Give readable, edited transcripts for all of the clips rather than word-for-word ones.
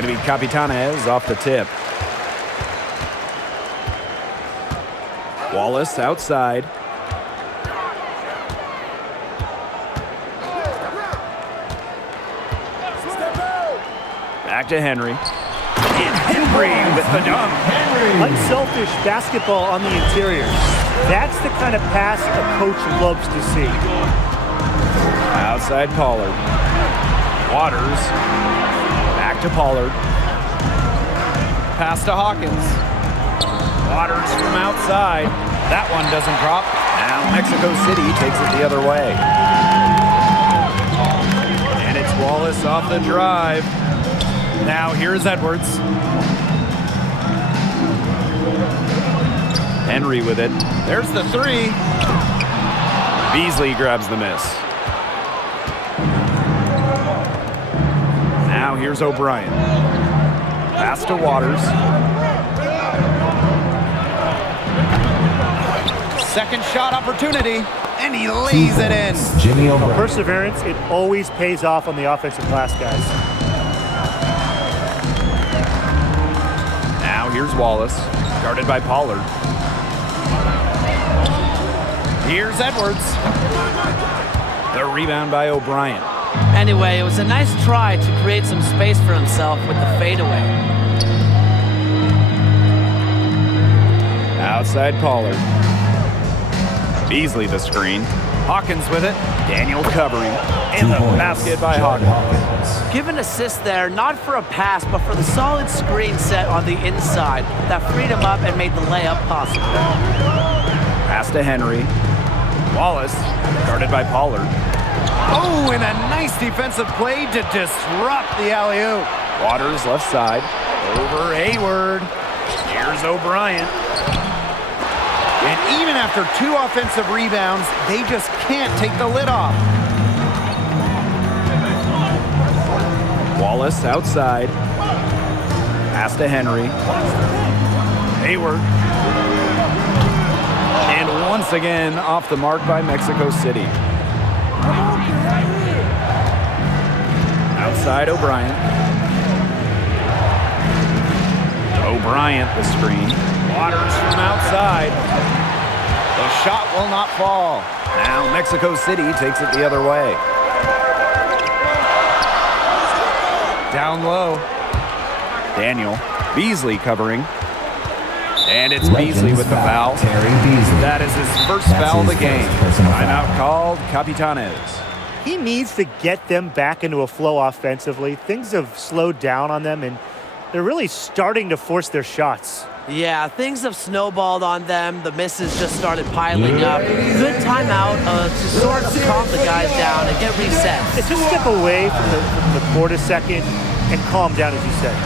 going to be Capitanes off the tip. Wallace outside. Back to Henry. And Henry with the dunk. Unselfish basketball on the interior. That's the kind of pass a coach loves to see. Outside Pollard. Waters. Back to Pollard. Pass to Hawkins. Waters from outside. That one doesn't drop. Now Mexico City takes it the other way. And it's Wallace off the drive. Now here's Edwards. Henry with it. There's the three. Beasley grabs the miss. Now here's O'Brien. Pass to Waters. Second shot opportunity, and he lays it in. Perseverance, it always pays off on the offensive glass, guys. Now here's Wallace, guarded by Pollard. Here's Edwards. The rebound by O'Brien. Anyway, it was a nice try to create some space for himself with the fadeaway. Outside Pollard. Beasley the screen. Hawkins with it. Daniel covering. And the basket by Hawkins. Give an assist there, not for a pass, but for the solid screen set on the inside that freed him up and made the layup possible. Pass to Henry. Wallace, guarded by Pollard. Oh, and a nice defensive play to disrupt the alley-oop. Waters left side. Over Hayward. Here's O'Brien. And even after 2 offensive rebounds, they just can't take the lid off. Wallace outside. Pass to Henry. Hayward. And once again, off the mark by Mexico City. Outside O'Brien. O'Brien the screen. Waters from outside. The shot will not fall. Now Mexico City takes it the other way. Down low. Daniel. Beasley covering. And it's Beasley with the foul. That is his first foul of the game. Timeout called Capitanes. He needs to get them back into a flow offensively. Things have slowed down on them, and they're really starting to force their shots. Yeah, things have snowballed on them. The misses just started piling up. Good timeout to sort of calm the guys down and get reset. Just step away from the court a second and calm down, as you said.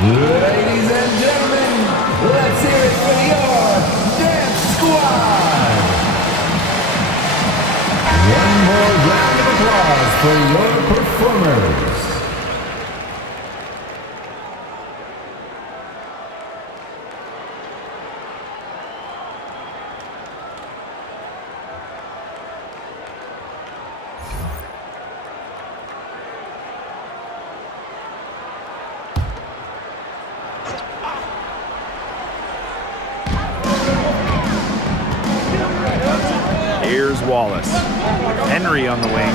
Ladies and gentlemen, let's hear it for your dance squad. One more round of applause for your performers. Here's Wallace. Henry on the wing.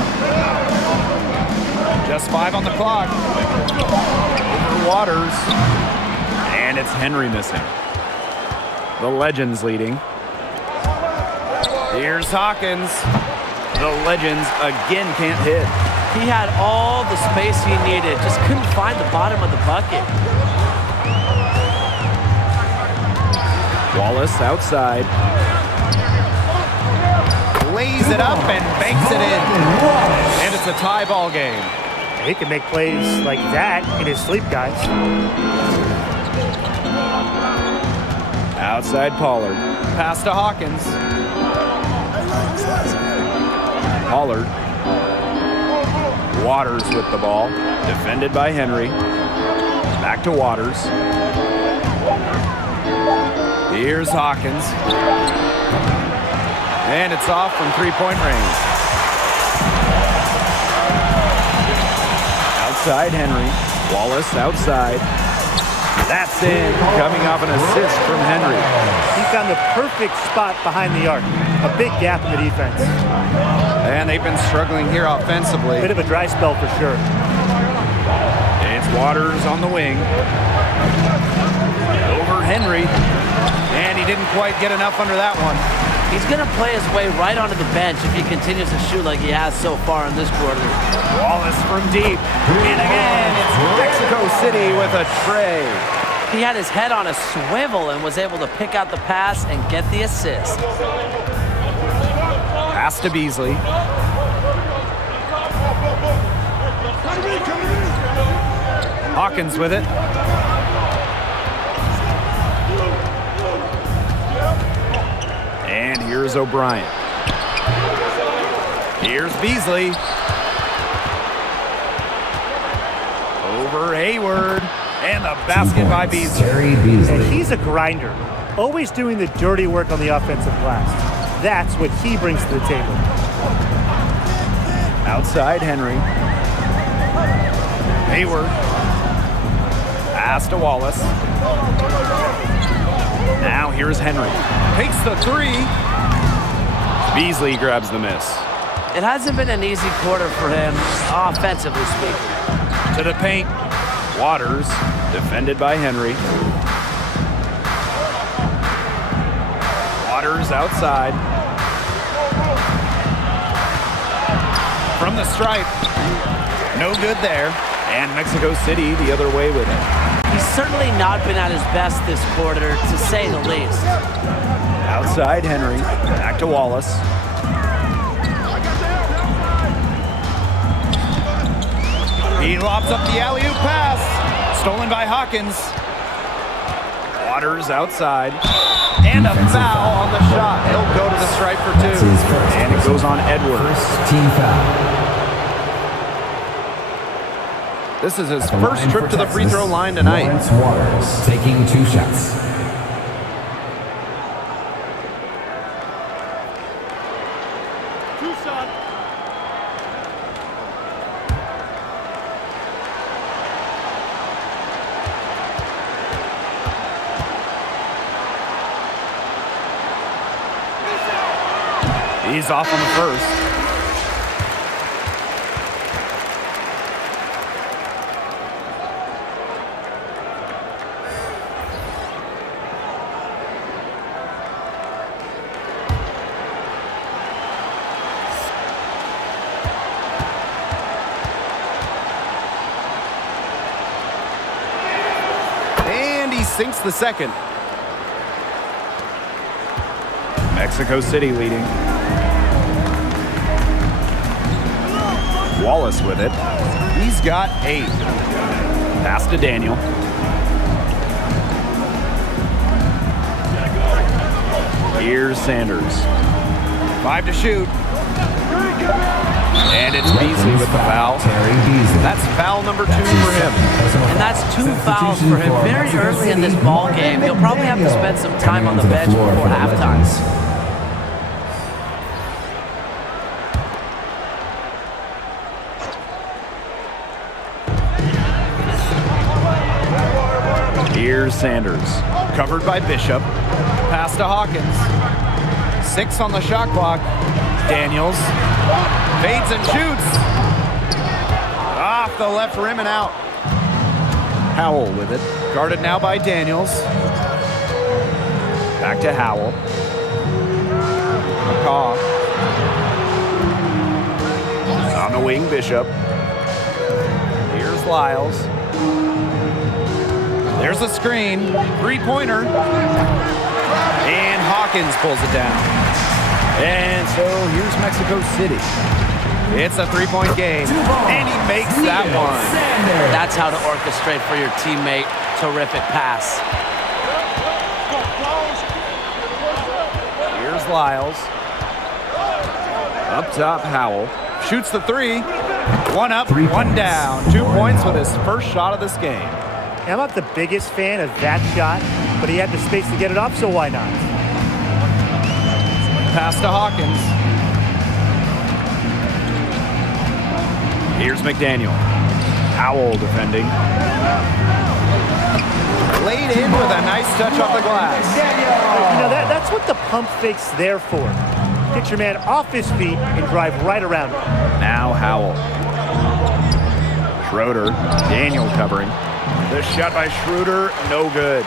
Just 5 on the clock. Over Waters. And And it's Henry missing. The Legends leading. Here's Hawkins. The Legends again can't hit. He had all the space he needed, just couldn't find the bottom of the bucket. Wallace outside. Lays it up and banks it in. And it's a tie ball game. He can make plays like that in his sleep, guys. Outside Pollard. Pass to Hawkins. Pollard. Waters with the ball. Defended by Henry. Back to Waters. Here's Hawkins. And it's off from three-point range. Outside Henry. Wallace outside. That's in, coming off an assist from Henry. He found the perfect spot behind the arc. A big gap in the defense. And they've been struggling here offensively. Bit of a dry spell for sure. It's Waters on the wing. Over Henry. And he didn't quite get enough under that one. He's going to play his way right onto the bench if he continues to shoot like he has so far in this quarter. Wallace from deep. And again, it's Mexico City with a tray. He had his head on a swivel and was able to pick out the pass and get the assist. Pass to Beasley. Hawkins with it. And here's O'Brien. Here's Beasley. Over Hayward. And the basket by Beasley. Terry Beasley. And he's a grinder. Always doing the dirty work on the offensive glass. That's what he brings to the table. Outside Henry. Hayward. Pass to Wallace. Now here's Henry. Takes the three. Beasley grabs the miss. It hasn't been an easy quarter for him, offensively speaking. To the paint. Waters, defended by Henry. Waters outside. From the stripe. No good there. And Mexico City the other way with it. He's certainly not been at his best this quarter, to say the least. Outside Henry. Back to Wallace. He lobs up the alley-oop pass. Stolen by Hawkins. Waters outside. And a foul on the shot. He'll go to the stripe for two. And it goes on Edwards. First team foul. This is his first trip to the free throw line tonight. Lawrence Waters taking 2 shots. He's off on the first. And he sinks the second. Mexico City leading. Wallace with it. He's got 8. Pass to Daniel. Here's Sanders. 5 to shoot. And it's Beasley with the foul. Terry Beasley. That's foul number 2 for him. And that's 2 fouls for him very early in this ball game. He'll probably have to spend some time on the bench before halftime. Here's Sanders. Covered by Bishop. Pass to Hawkins. 6 on the shot clock. Daniels. Fades and shoots. Off the left rim and out. Howell with it. Guarded now by Daniels. Back to Howell. McCaw. On the wing, Bishop. Here's Lyles. There's a screen. Three-pointer. And Hawkins pulls it down. And so here's Mexico City. It's a three-point game. And he makes that one. That's how to orchestrate for your teammate. Terrific pass. Here's Lyles. Up top, Howell. Shoots the three. One up, one down. 2 points with his first shot of this game. I'm not the biggest fan of that shot, but he had the space to get it up, so why not? Pass to Hawkins. Here's McDaniel. Howell defending. Laid in with a nice touch off the glass. You know, that's what the pump fake's there for. Get your man off his feet and drive right around him. Now Howell. Schroeder. Daniel covering. The shot by Schroeder, no good.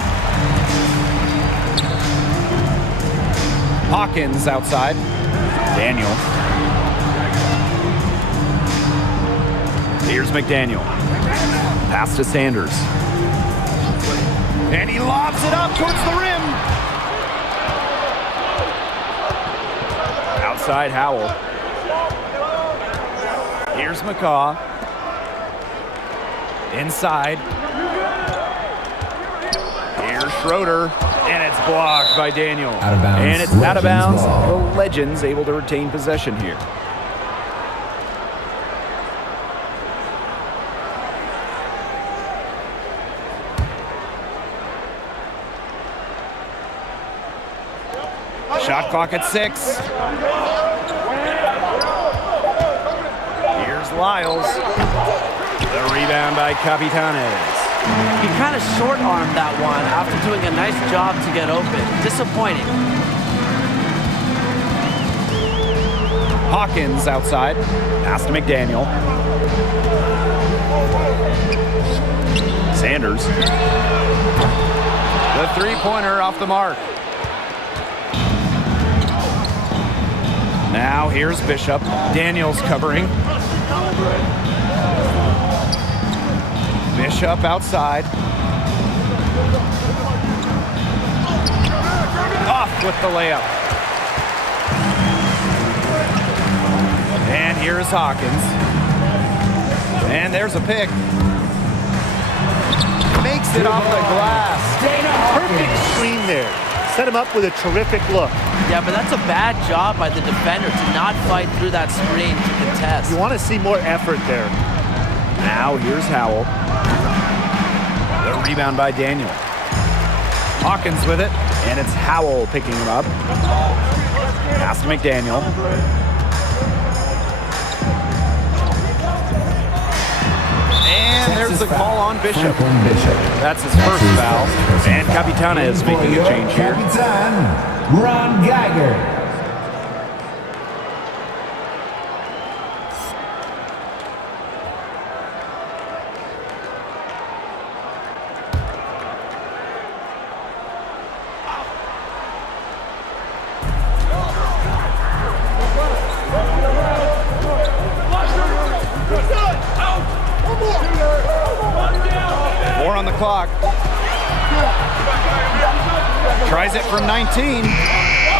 Hawkins outside. Daniel. Here's McDaniel. Pass to Sanders. And he lobs it up towards the rim. Outside Howell. Here's McCaw. Inside. Here's Schroeder. And it's blocked by Daniel. Out of bounds. And it's out of bounds. Ball. The Legends able to retain possession here. Shot clock at 6. Here's Lyles. The rebound by Capitanes. He kind of short-armed that one after doing a nice job to get open. Disappointing. Hawkins outside. Pass to McDaniel. Sanders. The three-pointer off the mark. Now here's Bishop. Daniels covering. Bishop outside. Off with the layup. And here's Hawkins. And there's a pick. Makes it off the glass. Perfect screen there. Set him up with a terrific look. Yeah, but that's a bad job by the defender to not fight through that screen to contest. You want to see more effort there. Now here's Howell. The rebound by Daniel. Hawkins with it, and it's Howell picking him up. Pass to McDaniel. And there's the call on Bishop. That's his first foul. And Capitanes making a change here. Captain Ron Geiger. More on the clock. Tries it from 19.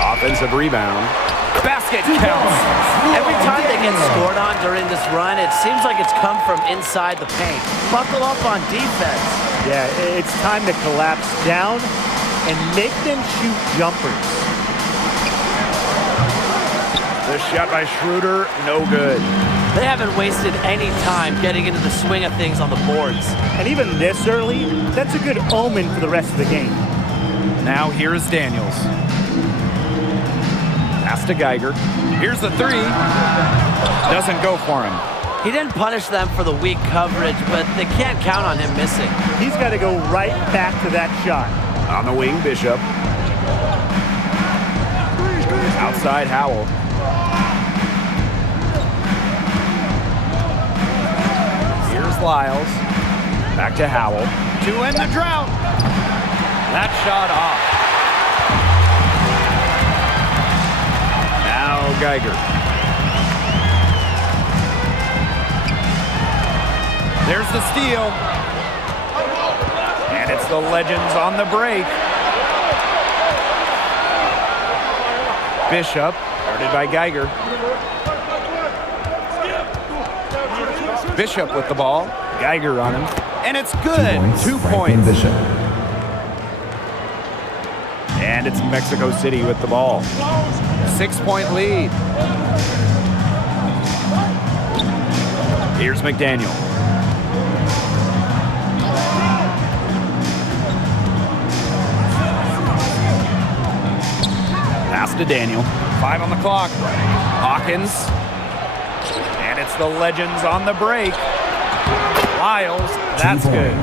Offensive rebound. Basket counts. Every time they get scored on during this run, it seems like it's come from inside the paint. Buckle up on defense. Yeah, it's time to collapse down and make them shoot jumpers. The shot by Schroeder, no good. They haven't wasted any time getting into the swing of things on the boards. And even this early, that's a good omen for the rest of the game. Now here is Daniels. Pass to Geiger. Here's the three. Doesn't go for him. He didn't punish them for the weak coverage, but they can't count on him missing. He's got to go right back to that shot. On the wing, Bishop. Outside, Howell. Here's Lyles. Back to Howell. To end the drought. That shot off. Now Geiger. There's the steal. And it's the Legends on the break. Bishop, guarded by Geiger. Bishop with the ball. Geiger on him. And it's good. 2 points. Bishop. And it's Mexico City with the ball. 6-point lead. Here's McDaniel. Pass to Daniel. 5 on the clock. Hawkins. And it's the Legends on the break. Lyles, that's good.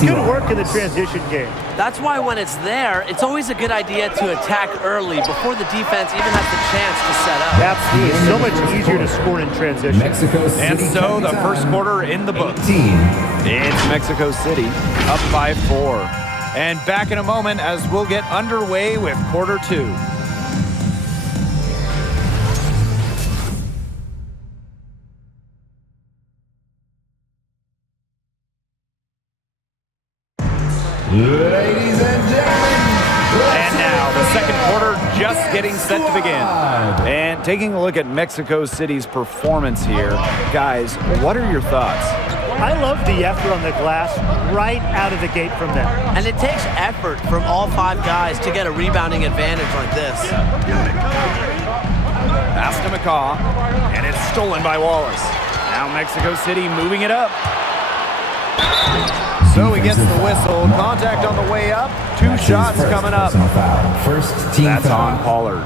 Good work in the transition game. That's why when it's there, it's always a good idea to attack early before the defense even has the chance to set up. Absolutely. It's so much easier to score in transition. Mexico City. And so the first quarter in the books. 18. It's Mexico City up by 4. And back in a moment as we'll get underway with quarter 2. Ladies and gentlemen, And now the second quarter just getting set to begin. And taking a look at Mexico City's performance here. Guys, what are your thoughts? I love the effort on the glass right out of the gate from them. And it takes effort from all 5 guys to get a rebounding advantage like this. Pass to McCaw, and it's stolen by Wallace. Now Mexico City moving it up. So he gets the whistle. Contact on the way up. 2 shots coming up. First team That's foul. on Pollard.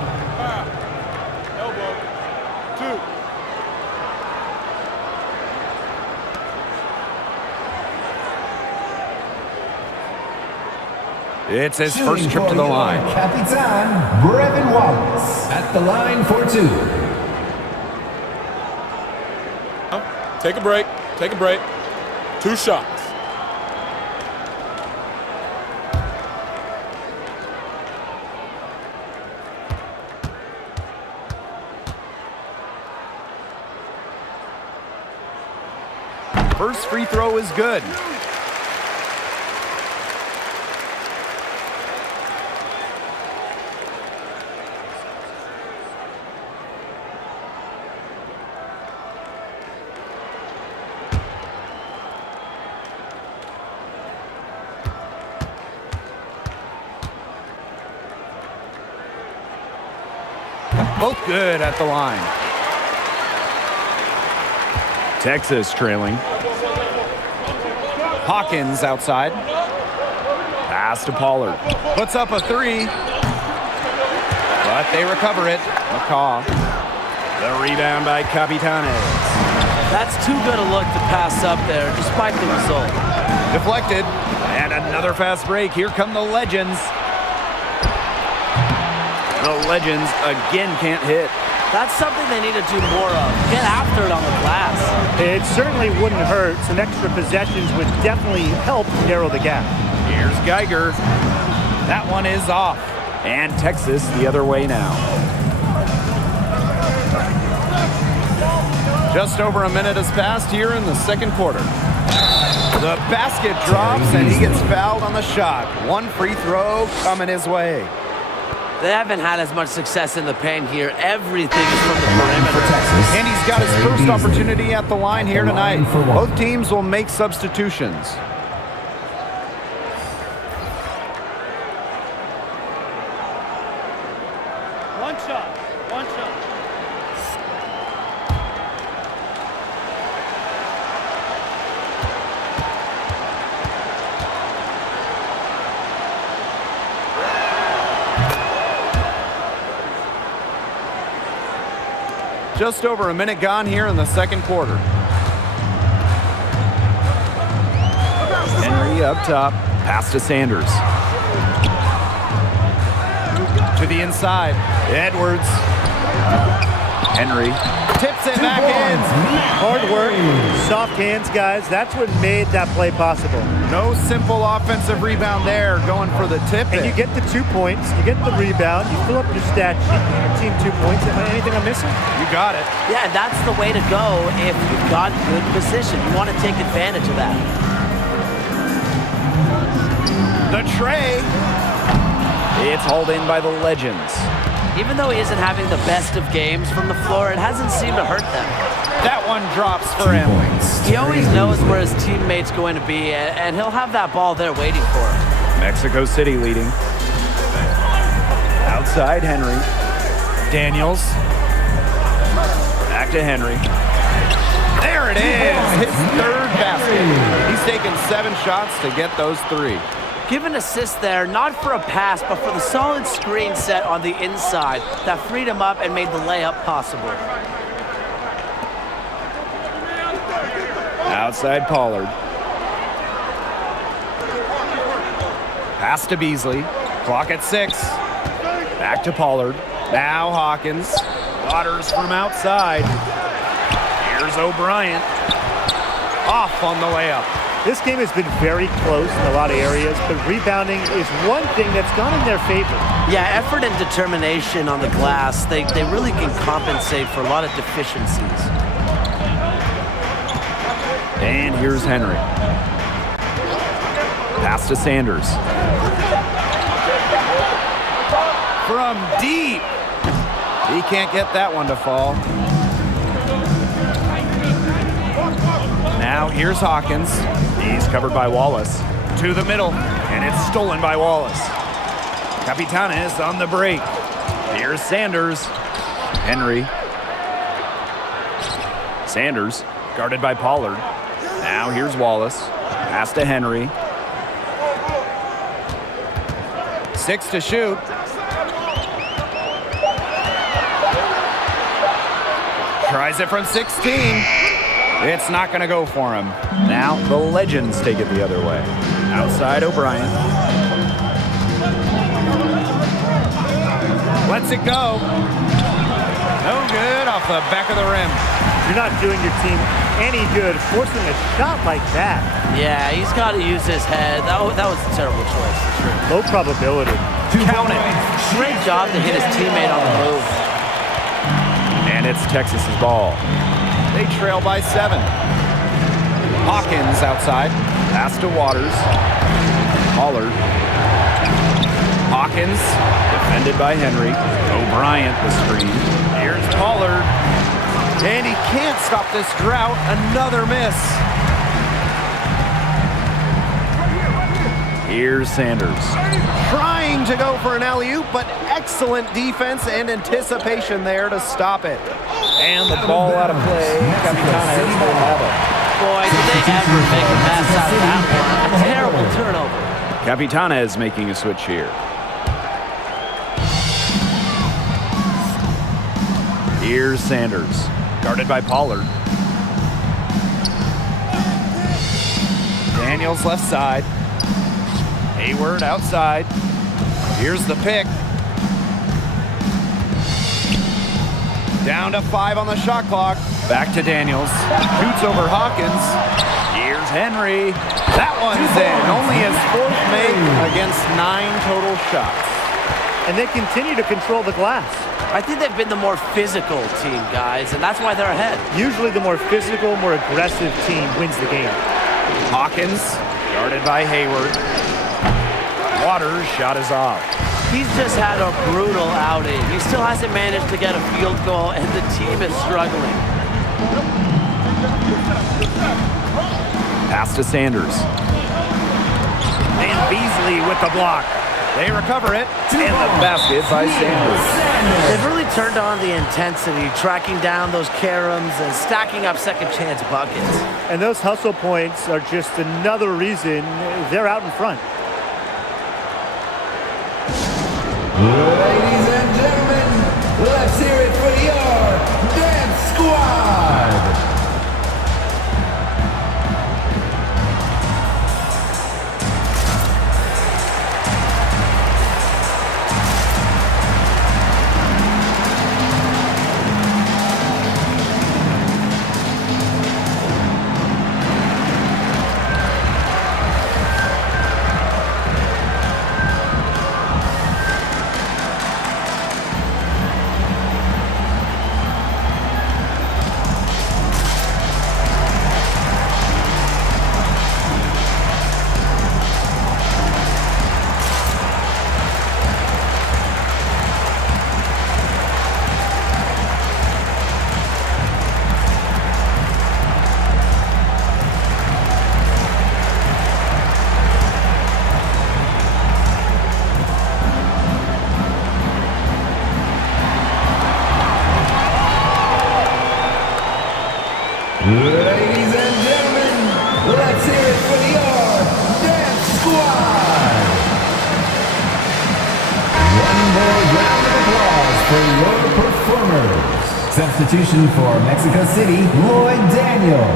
It's his first trip to the line. Capitán Brevin Wallace at the line for 2. Take a break. Take a break. 2 shots. First free throw is good. Both good at the line. Texas trailing. Hawkins outside. Pass to Pollard. Puts up a 3. But they recover it. McCaw. The rebound by Capitanes. That's too good a look to pass up there, despite the result. Deflected. And another fast break. Here come the Legends. The Legends again can't hit. That's something they need to do more of. Get after it on the glass. It certainly wouldn't hurt. Some extra possessions would definitely help narrow the gap. Here's Geiger. That one is off. And Texas the other way now. Just over a minute has passed here in the second quarter. The basket drops and he gets fouled on the shot. 1 free throw coming his way. They haven't had as much success in the paint here. Everything is from the perimeter. And he's got his first opportunity at the line here tonight. Both teams will make substitutions. One shot. Just over a minute gone here in the second quarter. Henry up top. Pass to Sanders. To the inside. Edwards. Henry tips Puts it back in. Hard work, soft hands, guys. That's what made that play possible. No simple offensive rebound there, going for the tip. And you get the 2 points, you get the rebound, you fill up your stat sheet, your team 2 points. Anything I'm missing? You got it. Yeah, and that's the way to go if you've got good position. You want to take advantage of that. The tray. It's hauled in by the Legends. Even though he isn't having the best of games from the floor, it hasn't seemed to hurt them. That one drops for him. He always knows where his teammate's going to be, and he'll have that ball there waiting for him. Mexico City leading. Outside Henry. Daniels. Back to Henry. There it is, his third basket. He's taken 7 shots to get those 3. Give an assist there, not for a pass, but for the solid screen set on the inside that freed him up and made the layup possible. Outside Pollard. Pass to Beasley. Clock at 6. Back to Pollard. Now Hawkins. Waters from outside. Here's O'Brien. Off on the layup. This game has been very close in a lot of areas, but rebounding is one thing that's gone in their favor. Yeah, effort and determination on the glass, they really can compensate for a lot of deficiencies. And here's Henry. Pass to Sanders. From deep. He can't get that one to fall. Now here's Hawkins. He's covered by Wallace. To the middle, and it's stolen by Wallace. Capitanes on the break. Here's Sanders. Henry. Sanders, guarded by Pollard. Now here's Wallace. Pass to Henry. 6 to shoot. Tries it from 16. It's not going to go for him. Now the Legends take it the other way. Outside O'Brien. Lets it go. No good off the back of the rim. You're not doing your team any good forcing a shot like that. Yeah, he's got to use his head. That was a terrible choice, for sure. Low probability. Count it. Great job to hit his teammate on the move. And it's Texas's ball. They trail by 7. Hawkins outside. Pass to Waters. Pollard. Hawkins, defended by Henry. O'Brien the screen. Here's Pollard. And he can't stop this drought. Another miss. Here's Sanders. Trying to go for an alley-oop, but excellent defense and anticipation there to stop it. And the ball out of play. Capitanes will have it. Boy, did they ever make a mess out of that one. A terrible turnover. Capitanes making a switch here. Here's Sanders, guarded by Pollard. Daniels left side. Hayward outside. Here's the pick. Down to 5 on the shot clock. Back to Daniels. Shoots over Hawkins. Here's Henry. That one's in. Only his 4th make against 9 total shots. And they continue to control the glass. I think they've been the more physical team, guys, and that's why they're ahead. Usually the more physical, more aggressive team wins the game. Hawkins, guarded by Hayward. Waters' shot is off. He's just had a brutal outing. He still hasn't managed to get a field goal, and the team is struggling. Pass to Sanders. And Beasley with the block. They recover it, and the basket by Sanders. They've really turned on the intensity, tracking down those caroms and stacking up second chance buckets. And those hustle points are just another reason they're out in front. Ladies and gentlemen, let's hear it for your Dance Squad! Let's hear it for your dance squad. One more round of applause for your performers. Substitution for Mexico City, Lloyd Daniel.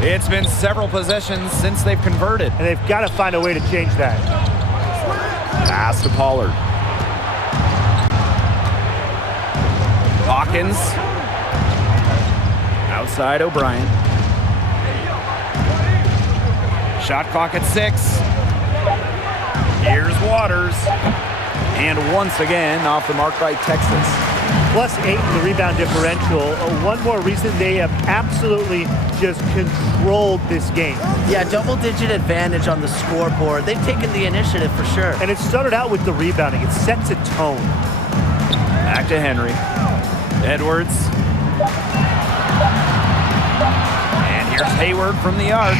It's been several possessions since they've converted. And they've got to find a way to change that. Pass to Pollard. Hawkins. Outside O'Brien. Shot clock at 6. Here's Waters. And once again, off the mark by Texas. +8 in the rebound differential. One more reason they have absolutely just controlled this game. Yeah, double-digit advantage on the scoreboard. They've taken the initiative for sure. And it started out with the rebounding. It sets a tone. Back to Henry. Edwards. And here's Hayward from the arc.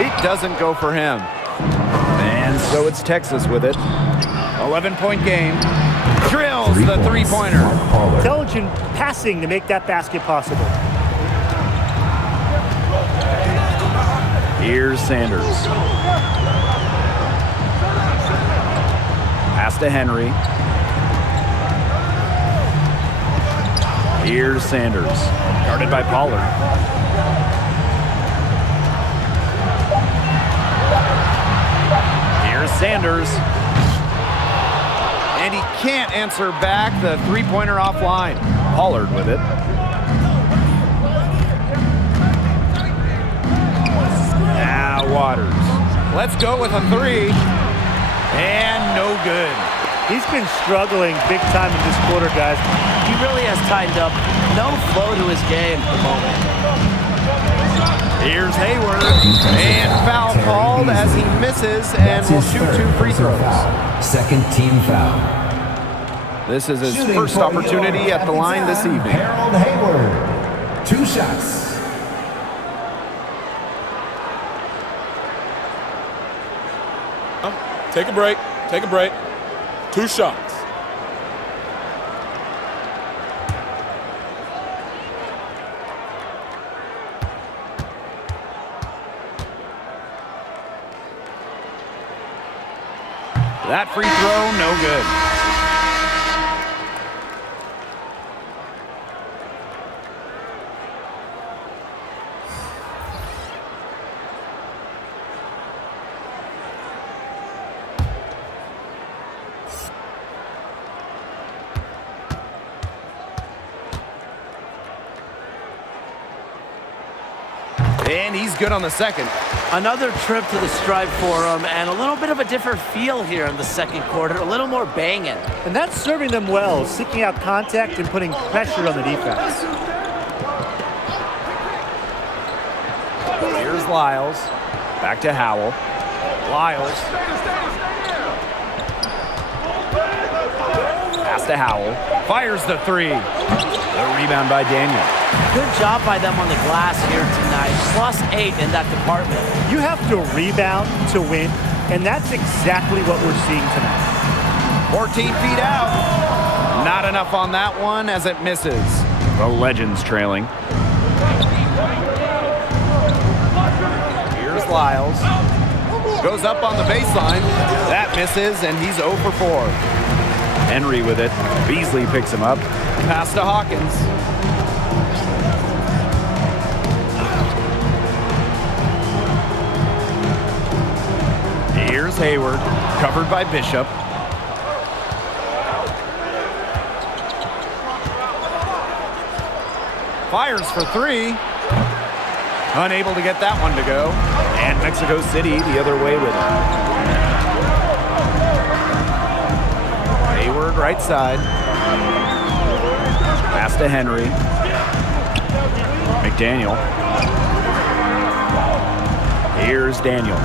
It doesn't go for him. And so it's Texas with it. 11-point game. Drills the three-pointer. Intelligent passing to make that basket possible. Here's Sanders. Pass to Henry. Here's Sanders. Guarded by Pollard. Here's Sanders. And he can't answer back the three-pointer offline. Pollard with it. Now Waters. Let's go with a 3. And no good. He's been struggling big time in this quarter, guys. He really has tightened up. No flow to his game at the moment. Here's Hayward. And foul called as he misses and will shoot 2 free throws. Second team foul. This is his Shooting first for opportunity your at the line this Capitanes, evening. Harold Hayward. 2 shots. Take a break. Take a break. 2 shots. That free throw, no good. And he's good on the second. Another trip to the Stripe Forum and a little bit of a different feel here in the second quarter, a little more banging. And that's serving them well, seeking out contact and putting pressure on the defense. Here's Lyles. Back to Howell. Lyles. Pass to Howell. Fires the 3. The rebound by Daniel. Good job by them on the glass here tonight. +8 in that department. You have to rebound to win, and that's exactly what we're seeing tonight. 14 feet out. Not enough on that one as it misses. The Legends trailing. Here's Lyles. Goes up on the baseline. That misses, and he's 0 for 4. Henry with it. Beasley picks him up. Pass to Hawkins. Here's Hayward, covered by Bishop. Fires for 3. Unable to get that one to go. And Mexico City the other way with it. Hayward right side. Pass to Henry. McDaniel. Here's Daniel.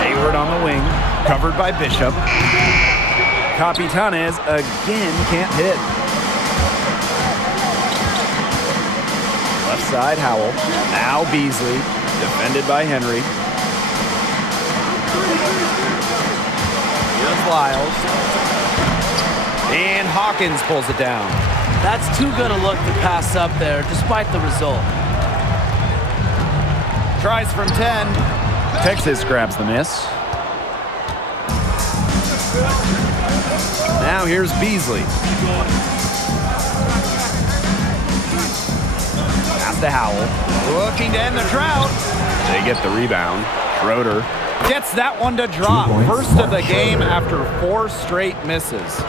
Hayward on the wing, covered by Bishop. Capitanes again can't hit. Left side, Howell. Now Beasley, defended by Henry. Here's Lyles. And Hawkins pulls it down. That's too good a look to pass up there, despite the result. Tries from 10. Texas grabs the miss. Now here's Beasley. Pass to Howell. Looking to end the drought. They get the rebound. Schroeder gets that one to drop. 2 points. First of the game after 4 straight misses.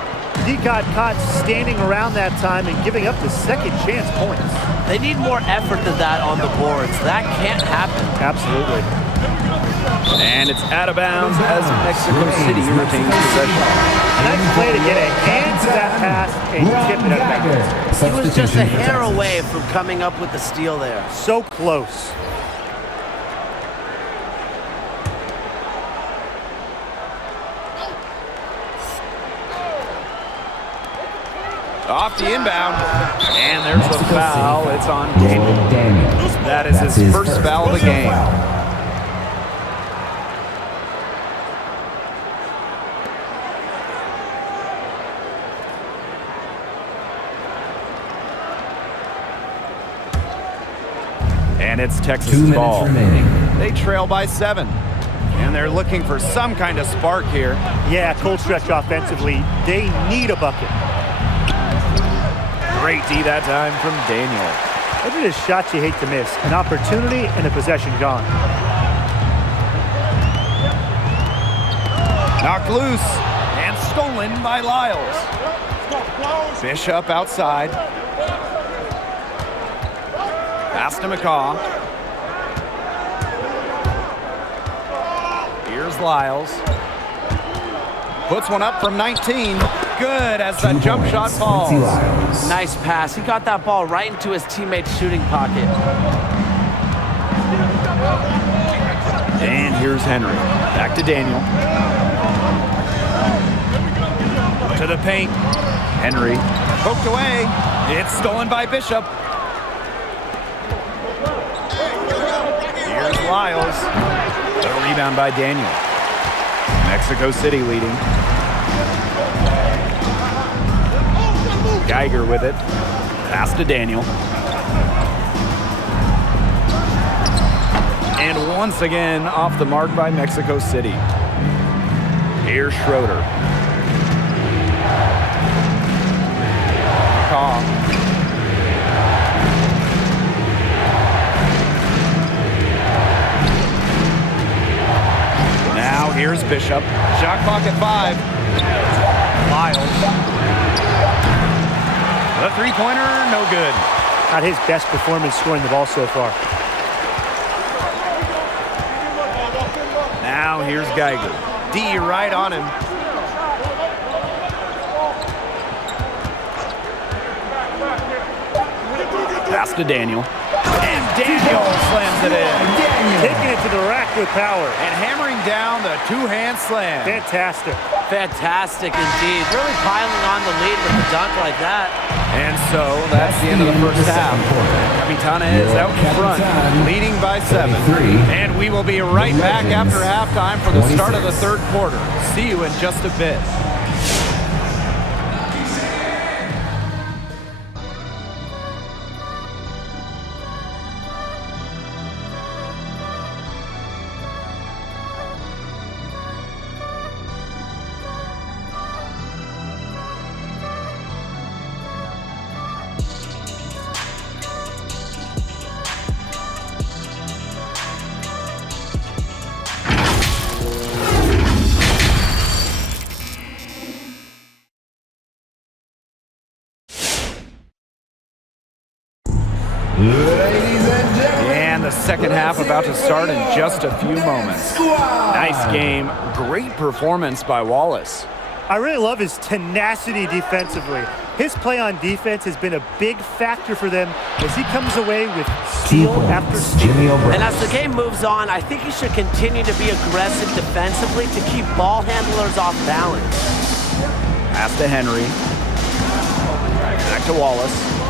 He got caught standing around that time and giving up the second chance points. They need more effort than that on the boards. That can't happen. Absolutely. And it's out of bounds as Mexico City retains possession. Nice play to get a hand to that pass and tip it out of bounds. He was just a hair away from coming up with the steal there. So close. Off the inbound. And there's the foul. It's on Daniel. Daniel. That is his first foul of the game. And it's 2 Texas minutes ball. remaining. They trail by 7. And they're looking for some kind of spark here. Yeah, cold stretch offensively. They need a bucket. Great D that time from Daniel. Those are just shots you hate to miss. An opportunity and a possession gone. Knocked loose and stolen by Lyles. Bishop outside. Pass to McCaw. Here's Lyles. Puts one up from 19. Good as that jump shot falls. Nice pass. He got that ball right into his teammate's shooting pocket. And here's Henry. Back to Daniel. To the paint. Henry. Poked away. It's stolen by Bishop. Here's Lyles. The rebound by Daniel. Mexico City leading. Geiger with it. Pass to Daniel. And once again, off the mark by Mexico City. Here's Schroeder. McCaw. Now here's Bishop. Shot clock at 5. Lyles. The three-pointer, no good. Not his best performance scoring the ball so far. Now here's Geiger. D right on him. Pass to Daniel. And Daniel slams it in. Taking it to the rack with power. And hammering down the two-hand slam. Fantastic. Fantastic indeed. Really piling on the lead with a dunk like that. And so that's the end of the first half. Capitanes out in front, leading by 7. And we will be right back after halftime for the start of the third quarter. See you in just a bit. And the second half about to start in just a few moments. Nice game. Great performance by Wallace. I really love his tenacity defensively. His play on defense has been a big factor for them as he comes away with steal after steal. And as the game moves on, I think he should continue to be aggressive defensively to keep ball handlers off balance. Pass to Henry. Back to Wallace.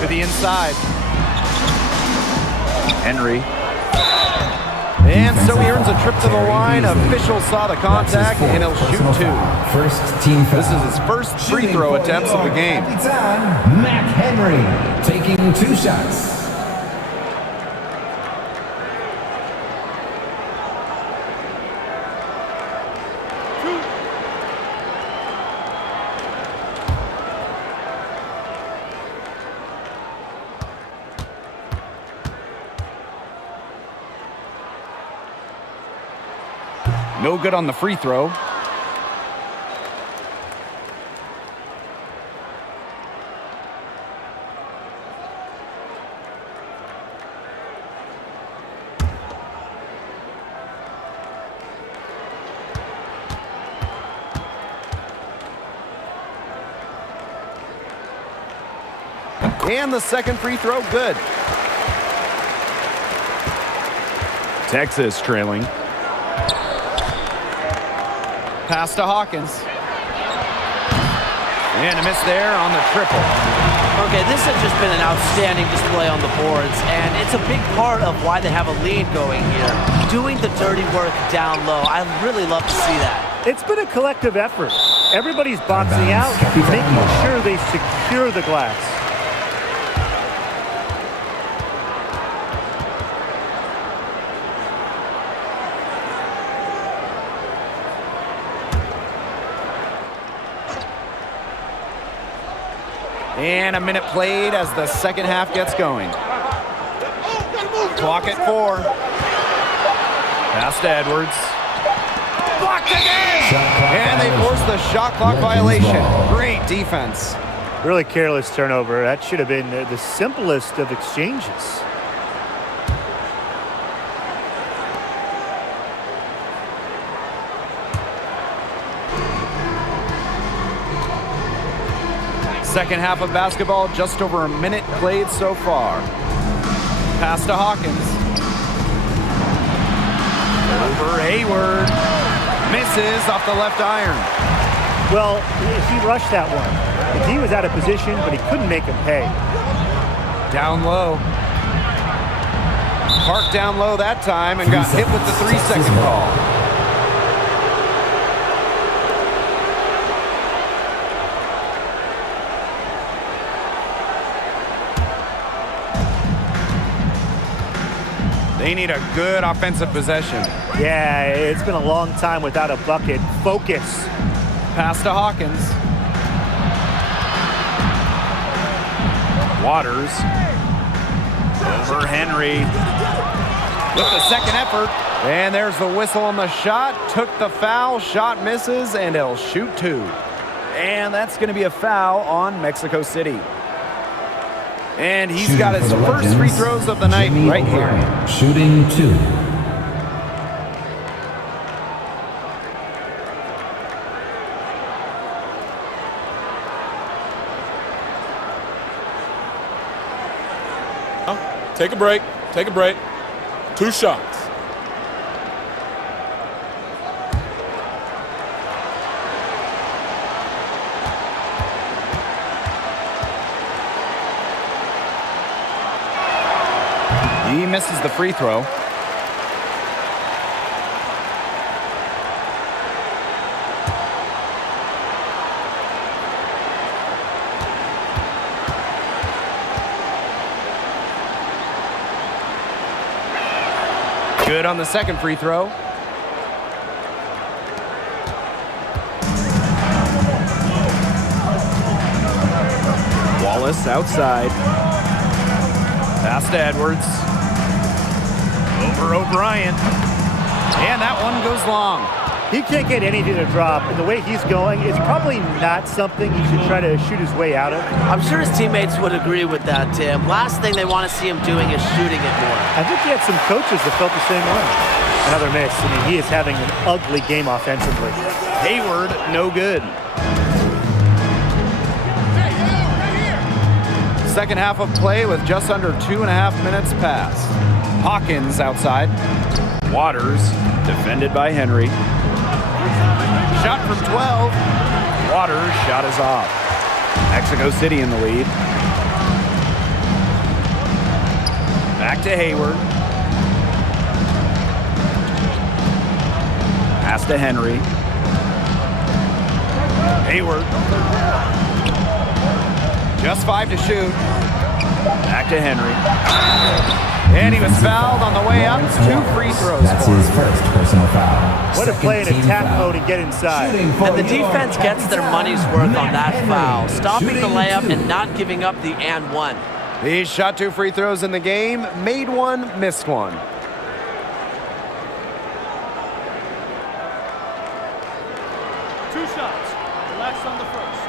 To the inside. Henry. And so he earns a trip to the line. Officials saw the contact, and he'll shoot 2. First team foul. This is his first free throw attempts of the game. Capitanes, Mac Henry, taking 2 shots. No good on the free throw. And the second free throw, good. Texas trailing. Pass to Hawkins. And a miss there on the triple. Okay, this has just been an outstanding display on the boards, and it's a big part of why they have a lead going here. Doing the dirty work down low. I really love to see that. It's been a collective effort. Everybody's boxing out, making sure they secure the glass. And a minute played as the second half gets going. Clock at 4. Pass to Edwards. Blocked again! And they force the shot clock violation. Great defense. Really careless turnover. That should have been the simplest of exchanges. Second half of basketball, just over a minute played so far. Pass to Hawkins. Over Hayward. Misses off the left iron. Well, he rushed that one. The D was out of position, but he couldn't make him pay. Down low. Parked down low that time and got hit with the 3-second call. They need a good offensive possession. Yeah, it's been a long time without a bucket. Focus. Pass to Hawkins. Waters. Over Henry. With the second effort. And there's the whistle on the shot. Took the foul. Shot misses, and he'll shoot 2. And that's going to be a foul on Mexico City. And he's got his first free throws of the night right here. Shooting 2. Take a break. Take a break. 2 shots. He misses the free throw. Good on the second free throw. Wallace outside. Pass to Edwards. Over O'Brien. And that one goes long. He can't get anything to drop, and the way he's going, it's probably not something he should try to shoot his way out of. I'm sure his teammates would agree with that, Tim. Last thing they want to see him doing is shooting it more. I think he had some coaches that felt the same way. Another miss. I mean, he is having an ugly game offensively. Hayward, no good. Second half of play with just under 2.5 minutes passed. Hawkins outside. Waters, defended by Henry. Shot from 12. Waters' shot is off. Mexico City in the lead. Back to Hayward. Pass to Henry. Hayward. Just 5 to shoot. Back to Henry. And he was fouled on the way up. 2 free throws. That's his first personal foul. What a play in Second team attack foul. mode and get inside. And the defense gets their money's worth on that foul, stopping the layup and not giving up the and one. He shot 2 free throws in the game, made 1, missed 1. Two shots. Relax on the first.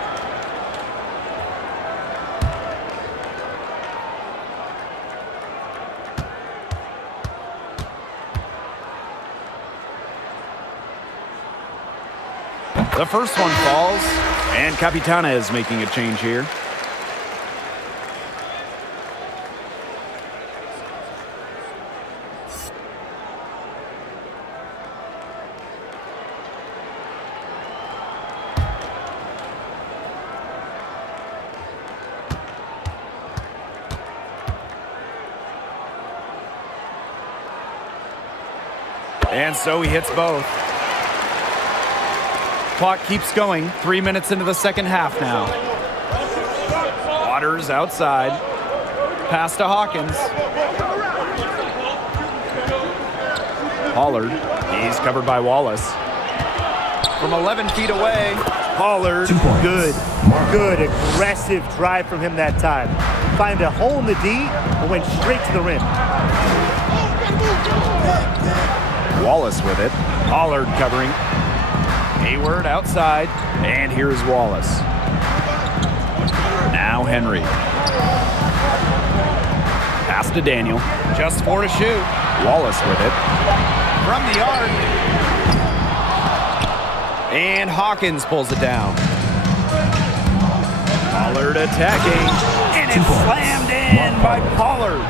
The first one falls, and Capitanes is making a change here. And so he hits both. Clock keeps going. 3 minutes into the second half now. Waters outside. Pass to Hawkins. Pollard. He's covered by Wallace. From 11 feet away. Pollard, 2 points. good aggressive drive from him that time. Find a hole in the D and went straight to the rim. Wallace with it. Pollard covering. Hayward outside. And here's Wallace. Now Henry. Pass to Daniel. Just 4 to shoot. Wallace with it. From the arc. And Hawkins pulls it down. Pollard attacking. And it's slammed in by Pollard.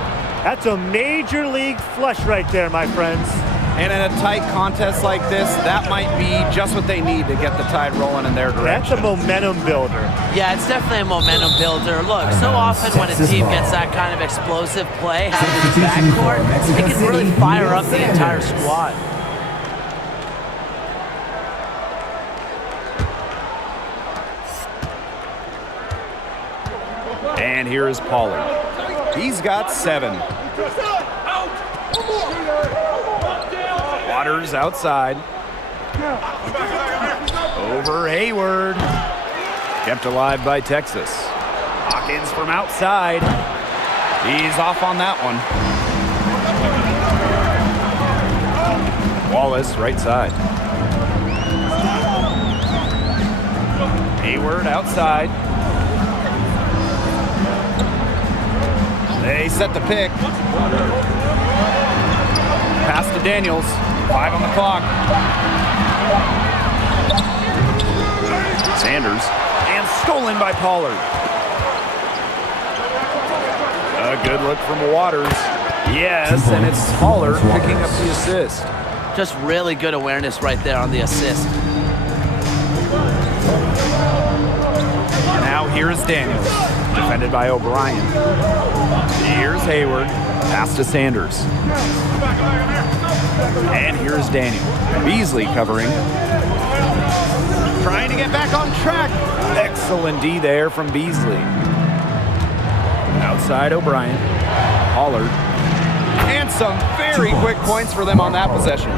That's a major league flush right there, my friends. And in a tight contest like this, that might be just what they need to get the tide rolling in their That's direction. a momentum builder. Yeah, it's definitely a momentum builder. Look, so often when a team gets that kind of explosive play happening in the backcourt, it can really fire up the entire squad. And here is Pollard. He's got 7. Waters outside. Over Hayward. Kept alive by Texas. Hawkins from outside. He's off on that one. Wallace right side. Hayward outside. They set the pick. Pass to Daniels. 5 on the clock. Sanders. And stolen by Pollard. A good look from Waters. Yes, and it's Pollard picking up the assist. Just really good awareness right there on the assist. Now here's Daniels. Defended by O'Brien. Here's Hayward. Pass to Sanders. And here's Daniel. Beasley covering. Trying to get back on track. Excellent D there from Beasley. Outside O'Brien. Pollard. And some very quick points for them on that possession.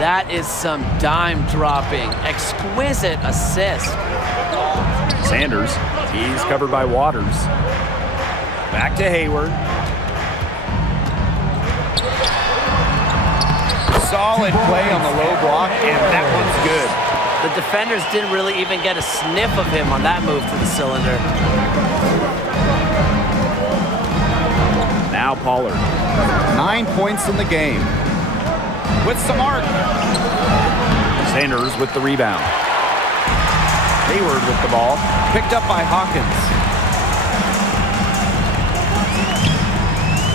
That is some dime dropping, exquisite assist. Sanders. He's covered by Waters. Back to Hayward. Solid play on the low block, and that one's good. The defenders didn't really even get a sniff of him on that move to the cylinder. Now Pollard. 9 points in the game. With some arc. Sanders with the rebound. Hayward with the ball. Picked up by Hawkins.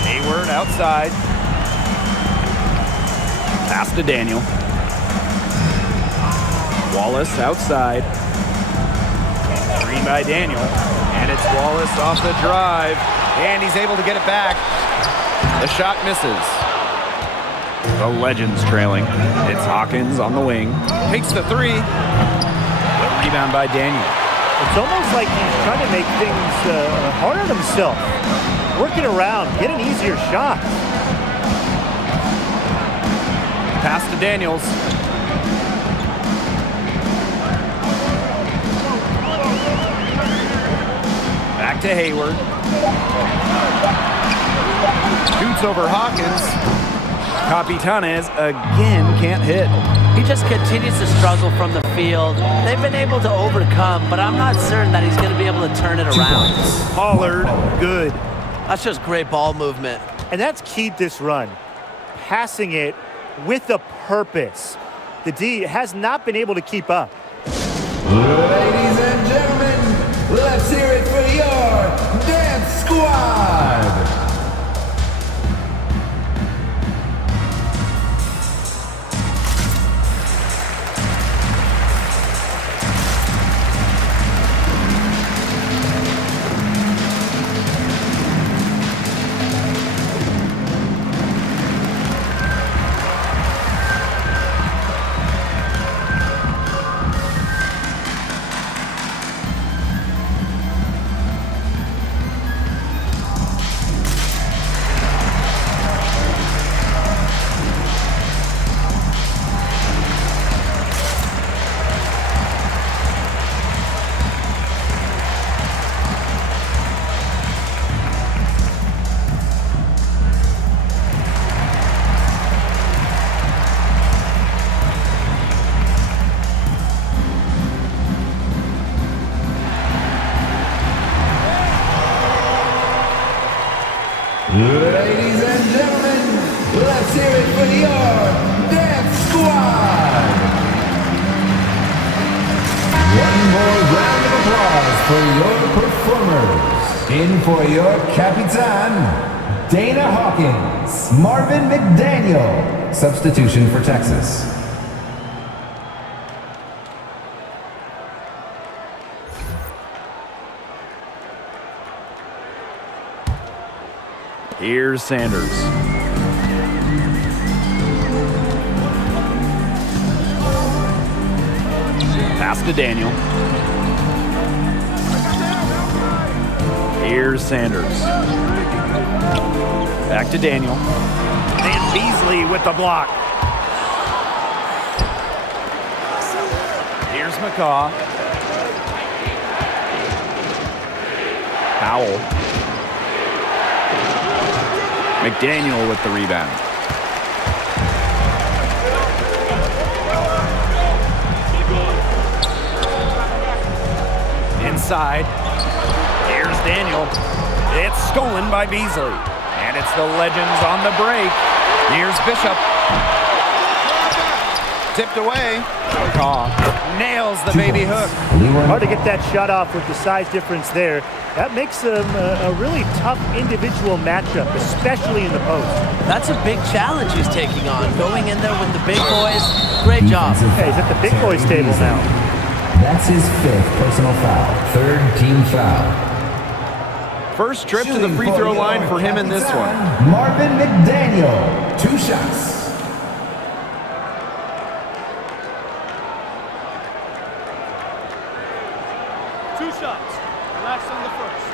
Hayward outside. Pass to Daniel. Wallace outside. Screen by Daniel. And it's Wallace off the drive. And he's able to get it back. The shot misses. The Legends trailing. It's Hawkins on the wing. Takes the three. The rebound by Daniel. It's almost like he's trying to make things hard on himself. Working around, get an easier shot. Pass to Daniels. Back to Hayward. Shoots over Hawkins. Capitanes again can't hit. He just continues to struggle from the field. They've been able to overcome, but I'm not certain that he's going to be able to turn it around. Pollard, good. That's just great ball movement. And that's keyed this run. Passing it with a purpose. The D has not been able to keep up. Ladies and gentlemen, let's hear it for your Dance Squad! Ladies and gentlemen, let's hear it for your Dance Squad! One more round of applause for your performers. In for your Capitan, Dana Hawkins, Marvin McDaniel, substitution for Texas. Here's Sanders. Pass to Daniel. Here's Sanders. Back to Daniel. And Beasley with the block. Here's McCaw. Powell. McDaniel with the rebound. Inside. Here's Daniel. It's stolen by Beasley. And it's the Legends on the break. Here's Bishop. Tipped away. McCaw nails the baby hook. Hard to get that shot off with the size difference there. That makes them a really tough individual matchup, especially in the post. That's a big challenge he's taking on. Going in there with the big boys. Great job. Hey, he's at the big boys table now. That's his 5th personal foul. 3rd team foul. First trip to the free throw line for him in this one. Marvin McDaniel, 2 shots. Two shots. Relax on the first.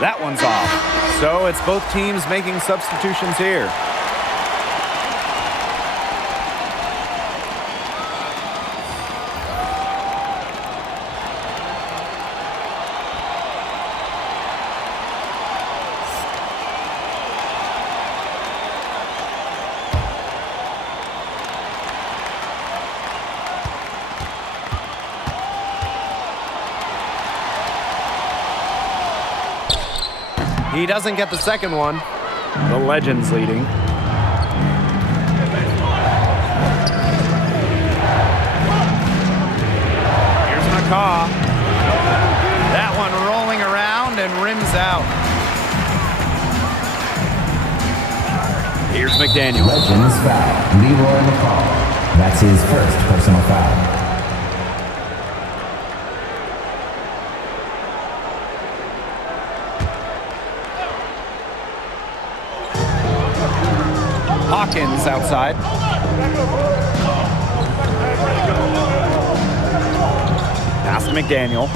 That one's off. So it's both teams making substitutions here. He doesn't get the second one. The Legends leading. Here's McCaw. That one rolling around and rims out. Here's McDaniel. Legends foul. Leroy McCall. That's his first personal foul. Hawkins outside. Pass to McDaniel.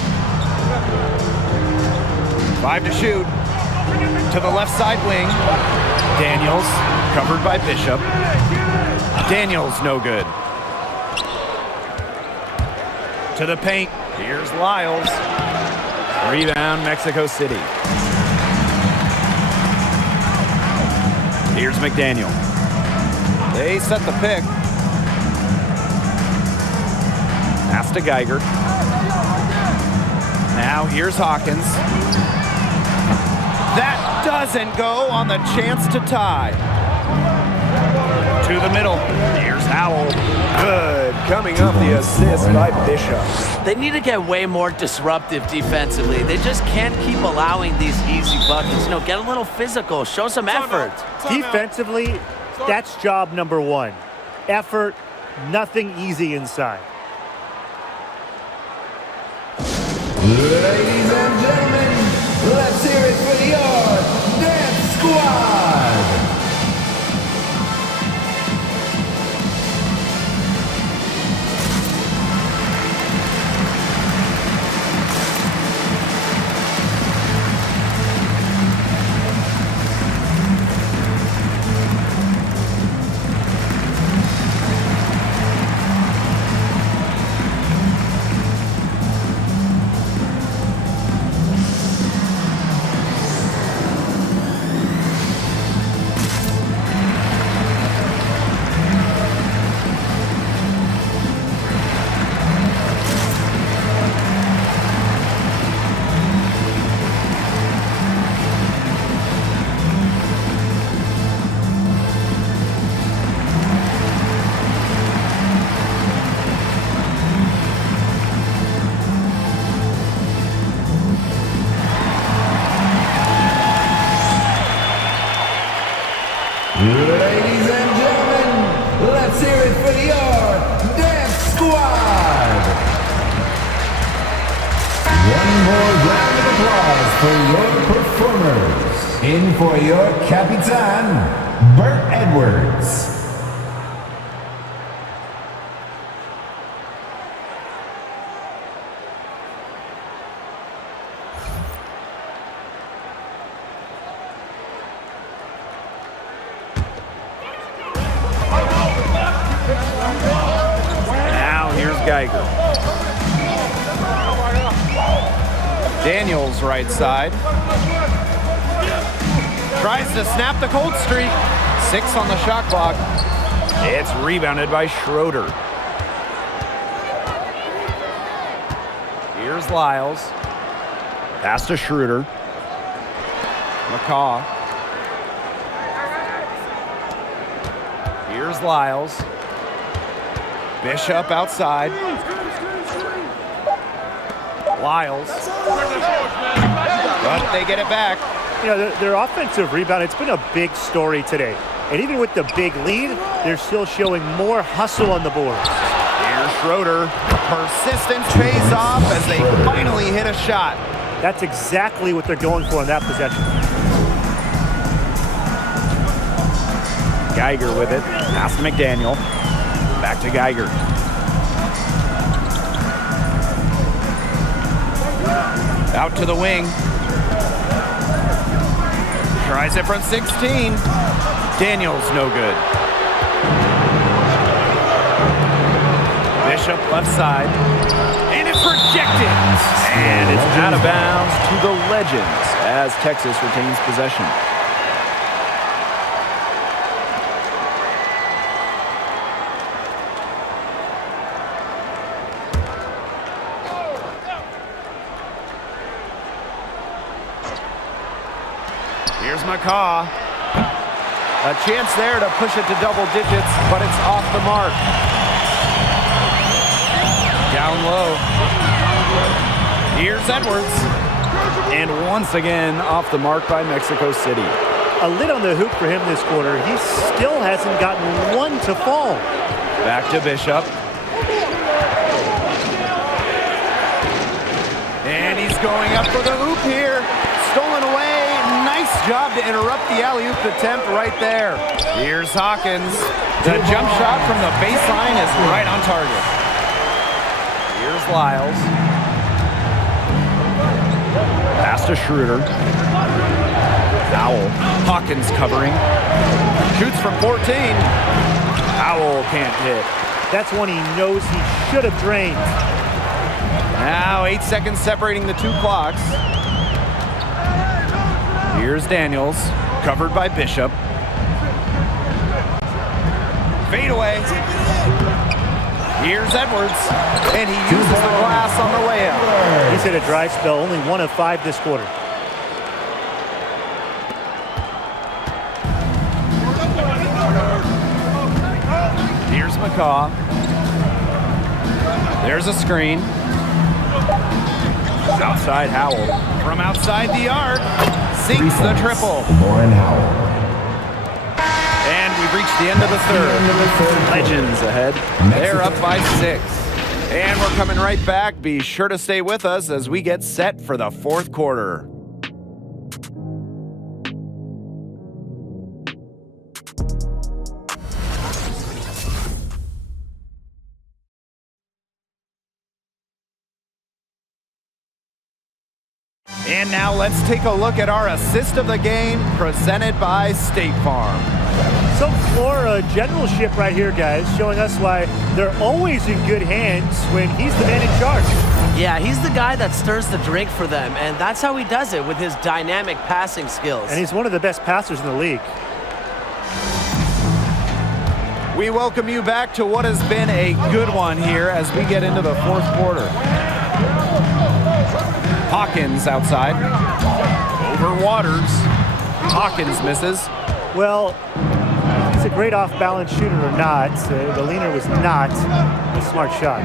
5 to shoot. To the left side wing. Daniels covered by Bishop. Daniels no good. To the paint. Here's Lyles. Rebound, Mexico City. Here's McDaniel. They set the pick. Pass to Geiger. Now here's Hawkins. That doesn't go on the chance to tie. To the middle. Here's Howell. Good. Coming up the assist by Bishop. They need to get way more disruptive defensively. They just can't keep allowing these easy buckets. You know, get a little physical. Show some effort. Defensively, that's job number one. Effort, nothing easy inside. Ladies and gentlemen, let's hear it for your Dance Squad! Ladies and gentlemen, let's hear it for your Dance Squad! One more round of applause for your performers. In for your Capitan, Burt Edwards. Now here's Geiger. Daniels right side. Tries to snap the cold streak. 6 on the shot clock. It's rebounded by Schroeder. Here's Lyles. Pass to Schroeder. McCaw. Here's Lyles. Bishop outside. Lyles. But they get it back. You know, their offensive rebound, it's been a big story today. And even with the big lead, they're still showing more hustle on the boards. Here's Schroeder. Persistence pays off as they finally hit a shot. That's exactly what they're going for in that possession. Geiger with it. Pass to McDaniel. Back to Geiger. Out to the wing. Tries it from 16. Daniels no good. Bishop left side. And it's rejected. And it's out of bounds to the Legends as Texas retains possession. Here's McCaw. A chance there to push it to double digits, but it's off the mark. Down low. Here's Edwards. And once again, off the mark by Mexico City. a lid on the hoop for him this quarter. He still hasn't gotten one to fall. Back to Bishop. And he's going up for the hoop here. Stolen away. Nice job to interrupt the alley-oop attempt right there. Here's Hawkins. The jump shot from the baseline is right on target. Here's Lyles. Pass to Schroeder. Howell. Hawkins covering. Shoots from 14. Howell can't hit. That's one he knows he should have drained. Now 8 seconds separating the two clocks. Here's Daniels, covered by Bishop. Fade away. Here's Edwards, and he uses the glass on the layup. He's hit a dry spell, only 1 of 5 this quarter. Here's McCaw. There's a screen. Outside Howell. From outside the arc, sinks the triple. Lauren Howell. And we've reached the end of the third. Legends ahead. They're up by 6. And we're coming right back. Be sure to stay with us as we get set for the fourth quarter. And now let's take a look at our assist of the game presented by State Farm. Some floor generalship right here, guys, showing us why they're always in good hands when he's the man in charge. Yeah, he's the guy that stirs the drink for them, and that's how he does it with his dynamic passing skills. And he's one of the best passers in the league. We welcome you back to what has been a good one here as we get into the fourth quarter. Hawkins outside. Over Waters. Hawkins misses. Well, he's a great off-balance shooter or not. The leaner was not a smart shot.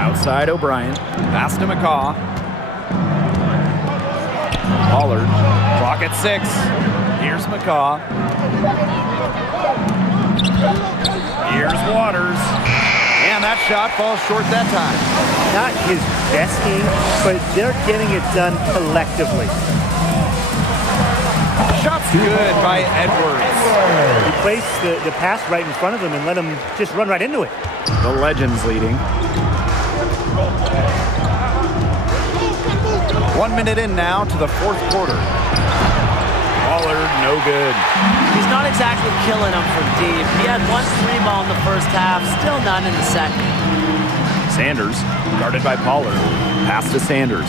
Outside O'Brien. Pass to McCaw. Pollard. Clock at 6. Here's McCaw. Here's Waters. And that shot falls short that time. Not his best game, but they're getting it done collectively. Shot's good by Edwards. He placed the pass right in front of him and let him just run right into it. The Legends leading. 1 minute in now to the fourth quarter. Pollard, no good. He's not exactly killing them from deep. He had 1 3-ball in the first half, still none in the second. Sanders, guarded by Pollard. Pass to Sanders.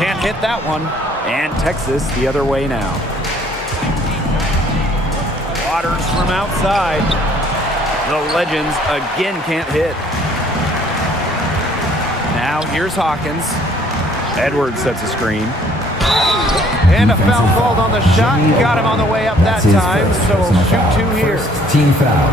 Can't hit that one. And Texas the other way now. Waters from outside. The Legends again can't hit. Now here's Hawkins. Edwards sets a screen. And a foul called on the shot. Got him on the way up that time, so we'll shoot 2 here. Team foul.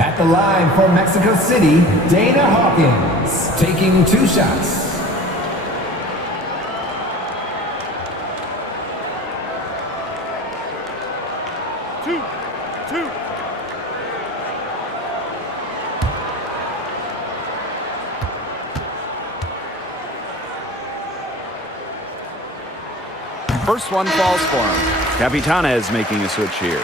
At the line for Mexico City, Dana Hawkins, taking 2 shots. Two. First one falls for him. Capitanes making a switch here.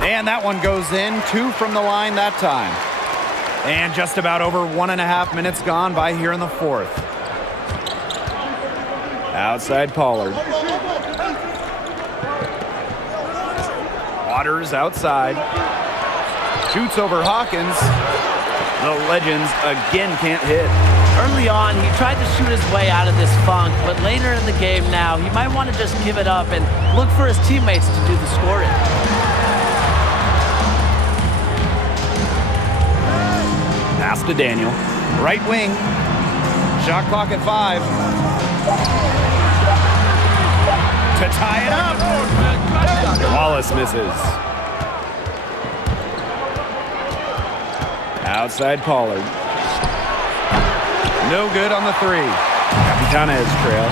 And that one goes in. 2 from the line that time. And just about over 1.5 minutes gone by here in the fourth. Outside Pollard. Waters outside. Shoots over Hawkins. The Legends again can't hit. Early on, he tried to shoot his way out of this funk, but later in the game now, he might want to just give it up and look for his teammates to do the scoring. Pass to Daniel. Right wing. Shot clock at 5. To tie it up. Wallace misses. Outside Pollard. No good on the 3. Capitanes trail.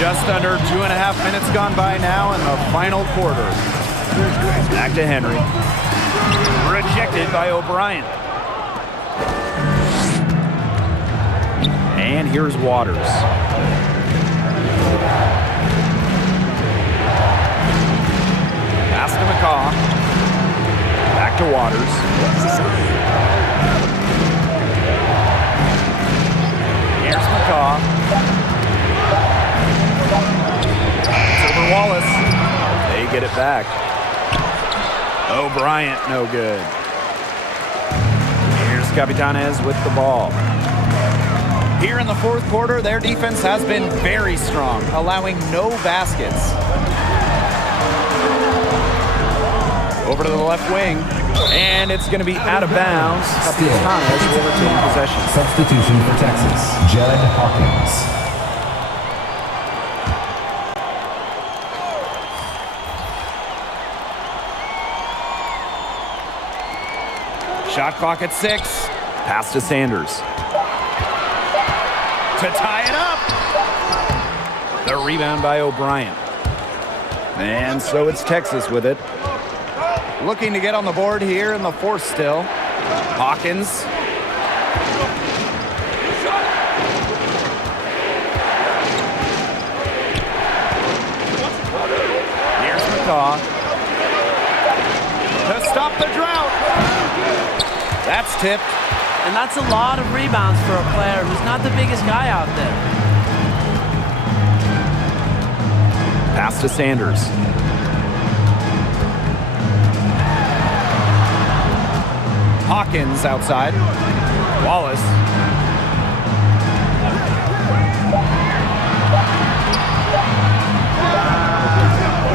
Just under 2.5 minutes gone by now in the final quarter. Back to Henry. Rejected by O'Brien. And here's Waters. Pass to McCaw. Back to Waters. Here's McCaw. It's over Wallace. They get it back. O'Brien, no good. Here's Capitanes with the ball. Here in the fourth quarter, their defense has been very strong, allowing no baskets. Over to the left wing, and it's going to be out of bounds. Capitanes will retain possession. Substitution for Texas, Judd Hawkins. Shot clock at 6. Pass to Sanders. To tie it up. The rebound by O'Brien. And so it's Texas with it. Looking to get on the board here in the fourth still. Hawkins. Here's McCaw. To stop the drought. That's tipped. And that's a lot of rebounds for a player who's not the biggest guy out there. Pass to Sanders. Hawkins outside. Wallace.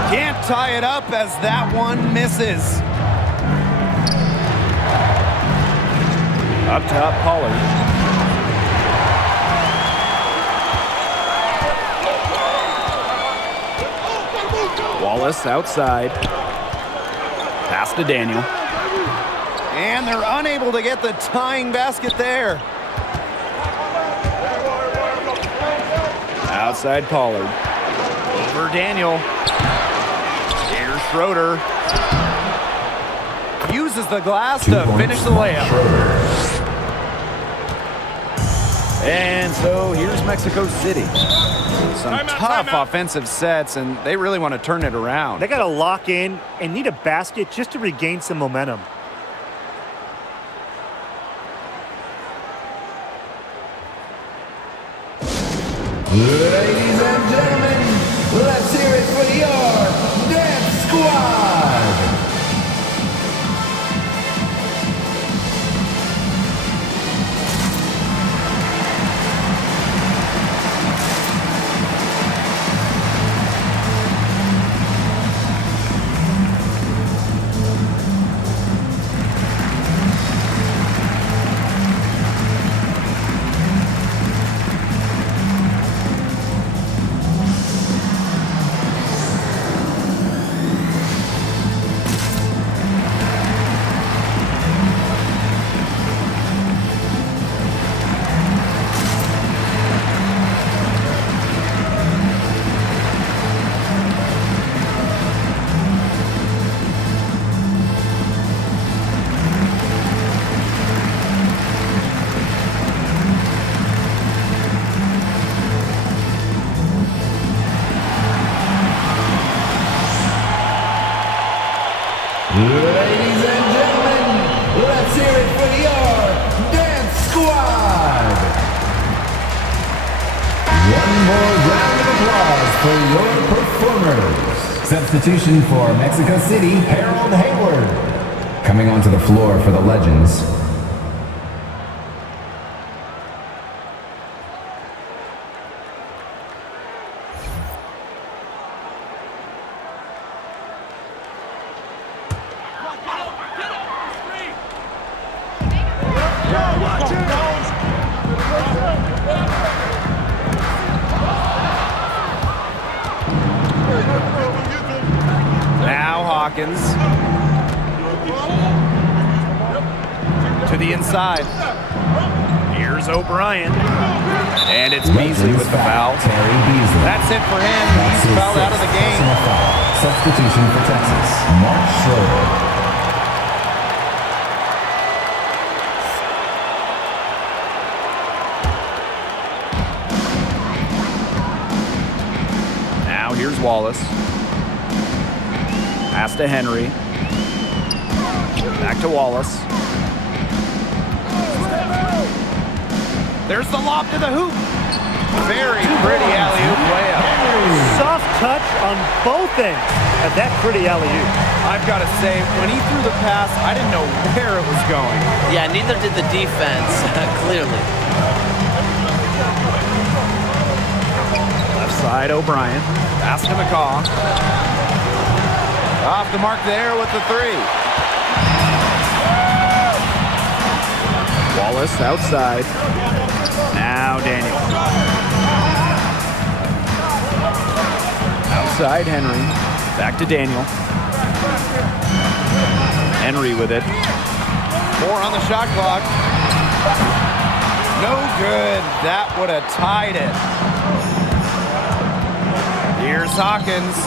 Can't tie it up as that one misses. Up top, Pollard. Wallace outside. Pass to Daniel. And they're unable to get the tying basket there. Outside Pollard. Over Daniel. Here's Schroeder. Uses the glass to finish the layup. And so here's Mexico City. Some tough offensive sets, and they really want to turn it around. They got to lock in and need a basket just to regain some momentum. Ladies and gentlemen, let's hear it for your Dance Squad! Ladies and gentlemen, let's hear it for your Dance Squad! One more round of applause for your performers. Substitution for Mexico City, Harold Hayward. Coming onto the floor for the Legends. Hawkins. To the inside. Here's O'Brien. And it's Beasley with the foul. Terry Beasley. That's it for him. That's He's his fouled out of the sixth game. personal foul. Substitution for Texas, Mark Schroeder. Now here's Wallace. Pass to Henry. Back to Wallace. There's the lob to the hoop. Very pretty alley-oop layup. Soft touch on both ends of that pretty alley-oop. I've got to say, when he threw the pass, I didn't know where it was going. Yeah, neither did the defense, clearly. Left side, O'Brien. Pass to McCaw. Off the mark there with the three. Wallace outside. Now Daniel. Outside Henry. Back to Daniel. Henry with it. 4 on the shot clock. No good. That would have tied it. Here's Hawkins.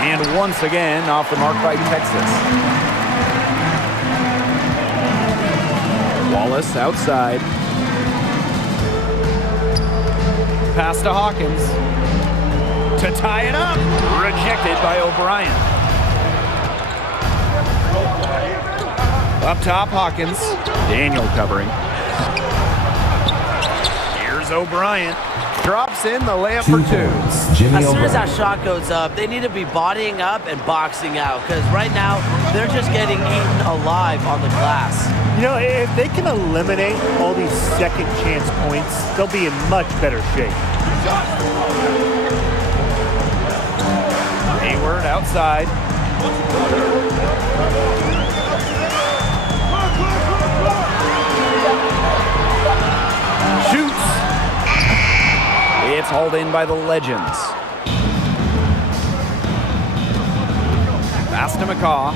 And once again, off the mark by Texas. Wallace outside. Pass to Hawkins. To tie it up. Rejected by O'Brien. Up top, Hawkins. Daniel covering. Here's O'Brien. Drops in the layup for 2. Jimmy As soon as O'Brien. that shot goes up, they need to be bodying up and boxing out, because right now they're just getting eaten alive on the glass. You know, if they can eliminate all these second chance points, they'll be in much better shape. Hayward outside. Shoots. It's hauled in by the Legends. Pass to McCaw.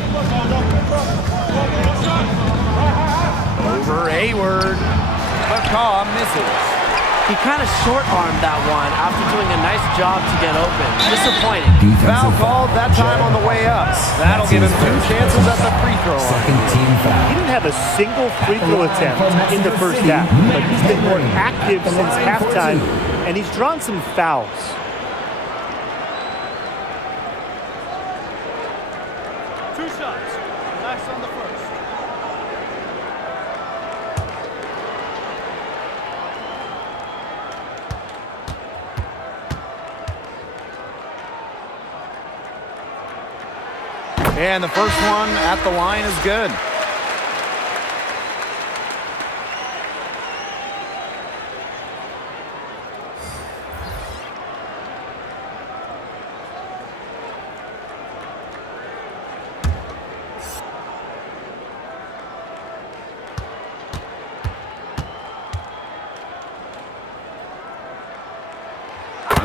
Over Hayward. McCaw misses. He kind of short-armed that one after doing a nice job to get open. Disappointing. Foul called that time on the way up. That'll give him 2 chances at the free throw line. Second team He foul. didn't have a single free throw attempt in the first half, but he's been more active since halftime, and he's drawn some fouls. Two shots. Relax on the first. And the first one at the line is good.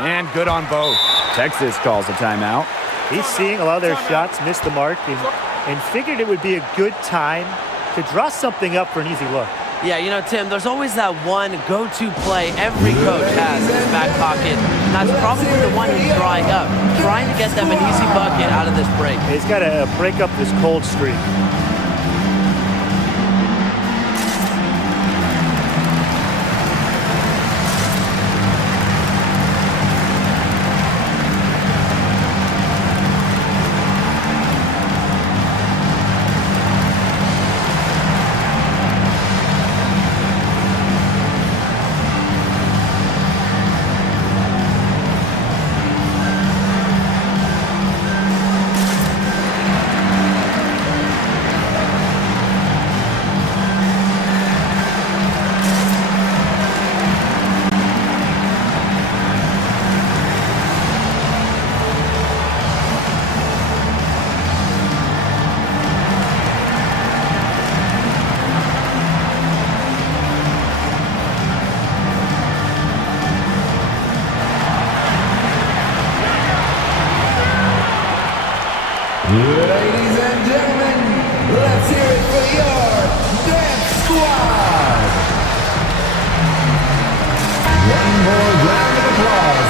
And good on both. Texas calls a timeout. He's seeing a lot of their shots miss the mark and figured it would be a good time to draw something up for an easy look. Yeah, you know, Tim, there's always that one go-to play every coach has in his back pocket. And that's probably the one he's drawing up, trying to get them an easy bucket out of this break. He's got to break up this cold streak.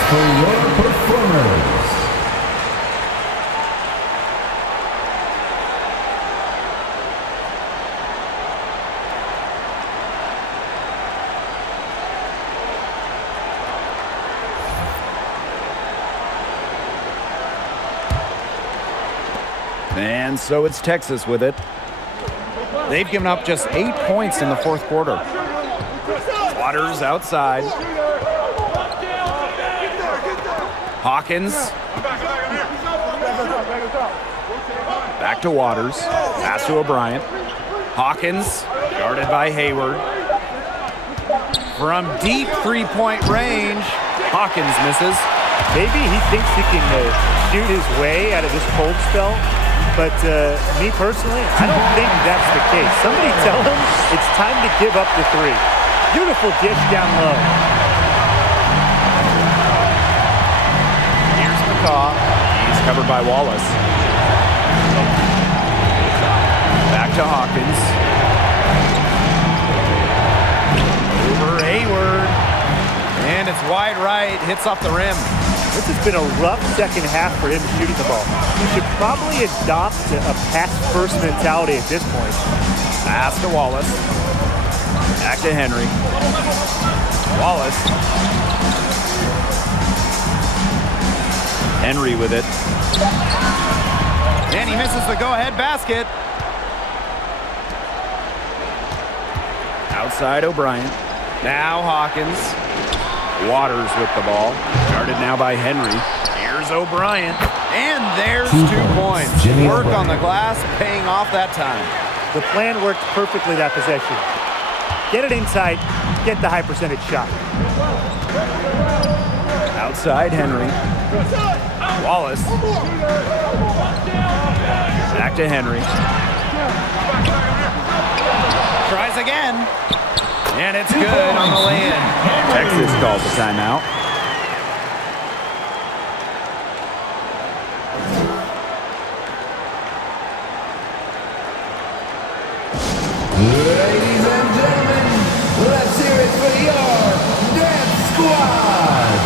for your performers. And so it's Texas with it. They've given up just 8 points in the fourth quarter. Waters outside. Hawkins. Back to Waters. Pass to O'Brien. Hawkins, guarded by Hayward. From deep three-point range, Hawkins misses. Maybe he thinks he can shoot his way out of this cold spell, but me personally, I don't think that's the case. Somebody tell him it's time to give up the three. Beautiful dish down low. Here's McCaw. He's covered by Wallace. Back to Hawkins. Over Hayward. And it's wide right. Hits off the rim. This has been a rough second half for him shooting the ball. He should probably adopt a pass-first mentality at this point. Pass to Wallace. Back to Henry. Wallace. Henry with it. And he misses the go-ahead basket. Outside O'Brien. Now Hawkins. Waters with the ball. Guarded now by Henry. Here's O'Brien. And there's 2 points. Work on the glass, paying off that time. The plan worked perfectly that possession. Get it inside, get the high percentage shot. Outside Henry. Wallace. Back to Henry. Tries again. And it's good on the lay-in. Texas calls a timeout. Ladies and gentlemen, let's hear it for your Dance Squad!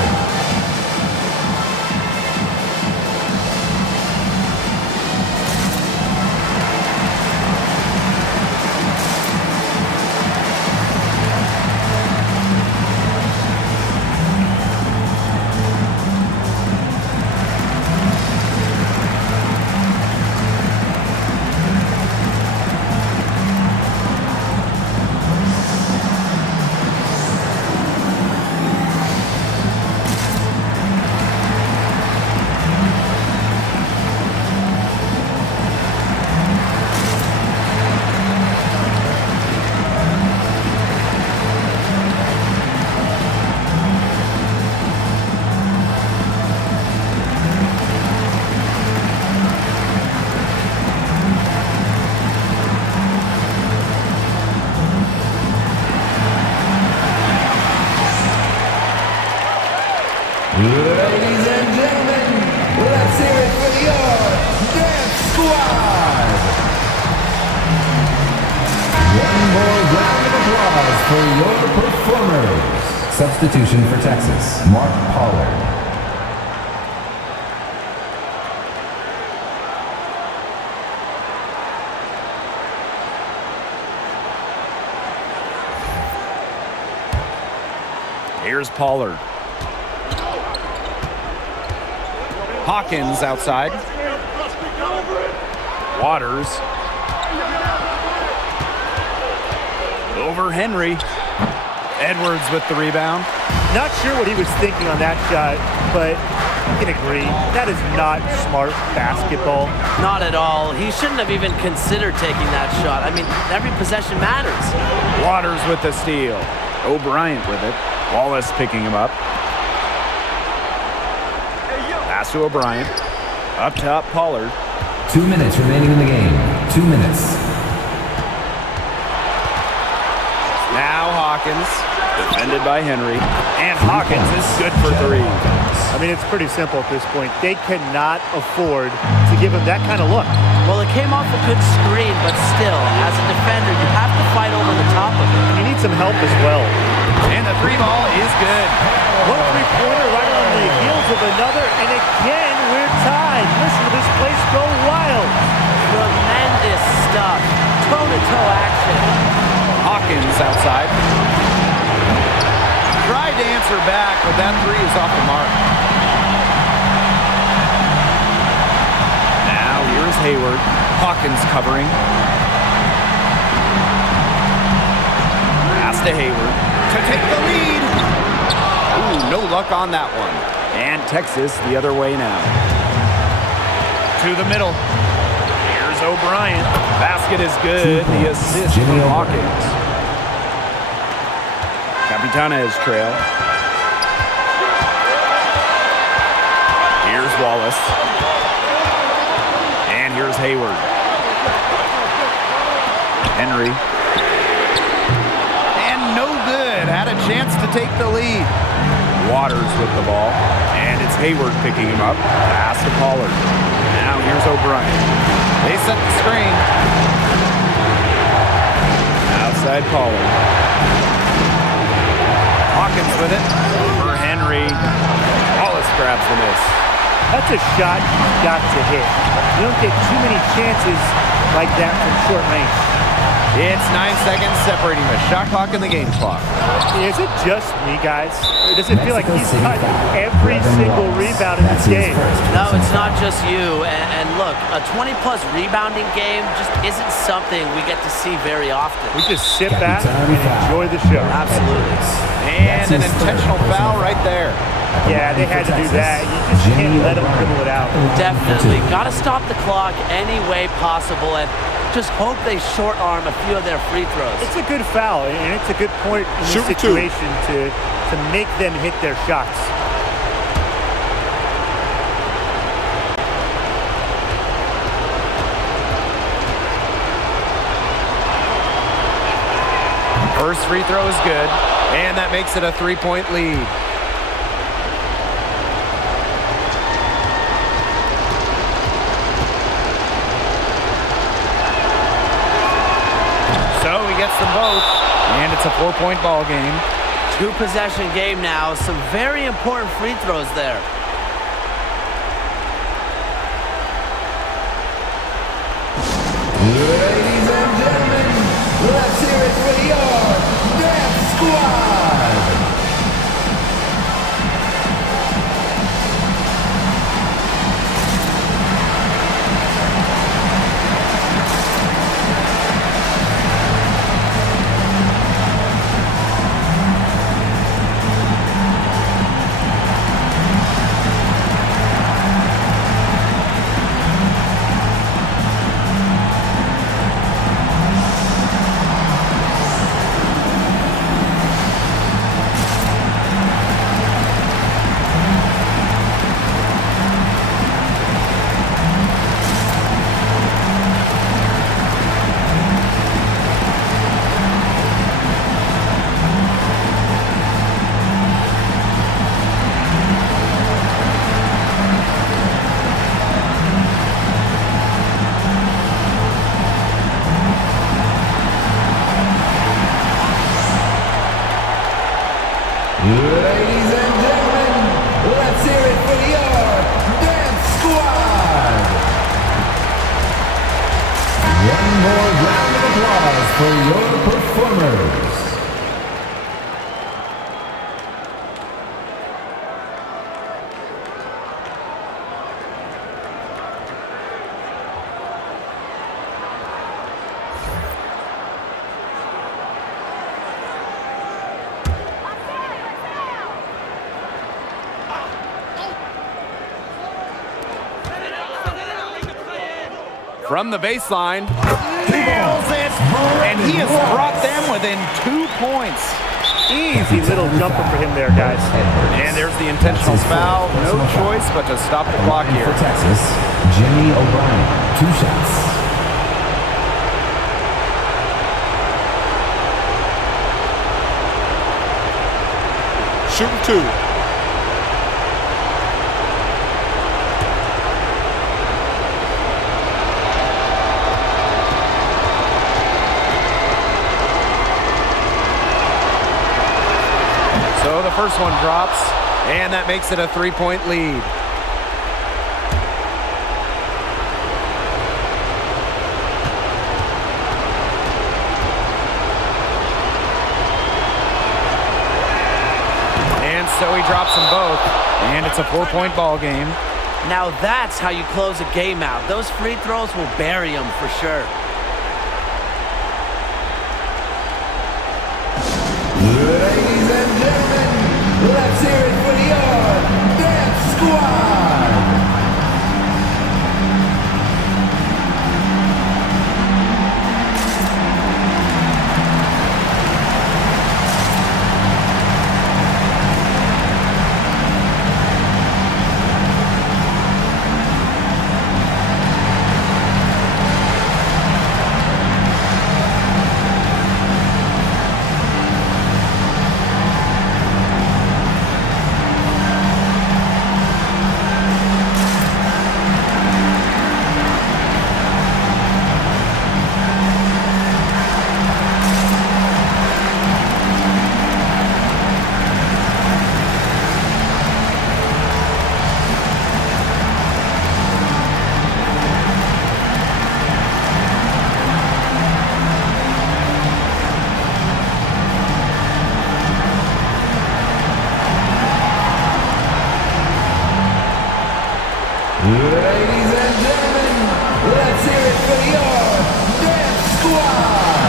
Ladies and gentlemen, let's hear it for your Dance Squad! One more round of applause for your performers. Substitution for Texas, Mark Pollard. Here's Pollard. Hawkins outside. Waters. Over Henry. Edwards with the rebound. Not sure what he was thinking on that shot, but you can agree, that is not smart basketball. Not at all. He shouldn't have even considered taking that shot. I mean, every possession matters. Waters with the steal. O'Brien with it. Wallace picking him up. Pass to O'Brien. Up top, Pollard. 2 minutes remaining in the game. 2 minutes. Now Hawkins, defended by Henry. And Hawkins is good for 3. I mean, it's pretty simple at this point. They cannot afford to give him that kind of look. Well, it came off a good screen, but still, as a defender, you have to fight over the top of it. And you need some help as well. And the 3 ball is good. One three-pointer right on the of another, and again, we're tied. Listen to this place go wild. Tremendous stuff. Toe-to-toe action. Hawkins outside. Tried to answer back, but that three is off the mark. Now here's Hayward. Hawkins covering. Pass to Hayward to take the lead. Ooh, no luck on that one. And Texas the other way now. To the middle. Here's O'Brien. Basket is good. The assist from Hawkins. Capitanes trail. Here's Wallace. And here's Hayward. Henry. And no good. Had a chance to take the lead. Waters with the ball. And it's Hayward picking him up. Pass to Pollard. Now here's O'Brien. They set the screen. Outside Pollard. Hawkins with it for Henry. Wallace grabs the miss. That's a shot you've got to hit. You don't get too many chances like that from short range. It's 9 seconds separating the shot clock and the game clock. Is it just me, guys? Or does it feel like he's got every single rebound in this game? No, it's not just you. And look, a 20-plus rebounding game just isn't something we get to see very often. We just sit back and enjoy the show. Absolutely. And an intentional foul right there. Yeah, they had to do that. You just can't let them dribble it out. Definitely. Got to stop the clock any way possible and just hope they short arm a few of their free throws. It's a good foul, and it's a good point in this situation to make them hit their shots. First free throw is good, and that makes it a 3-point lead. So he gets them both, and it's a 4-point ball game. 2-possession game now. Some very important free throws there. Ladies and gentlemen, let's hear it for your Dance Squad! Ladies and gentlemen, let's hear it for your Dance Squad! One more round of applause for your performers. From the baseline, nails it, and he has brought them within 2 points. Easy little jumper for him there, guys. And there's the intentional foul. No choice but to stop the clock here. For Texas, Jimmy O'Brien, 2 shots. Shooting 2. So the first one drops. And that makes it a 3-point lead. And so he drops them both. And it's a 4-point ball game. Now that's how you close a game out. Those free throws will bury him for sure. Ladies and gentlemen, let's hear it for your Dance Squad! Ladies and gentlemen, let's hear it for your Dance Squad!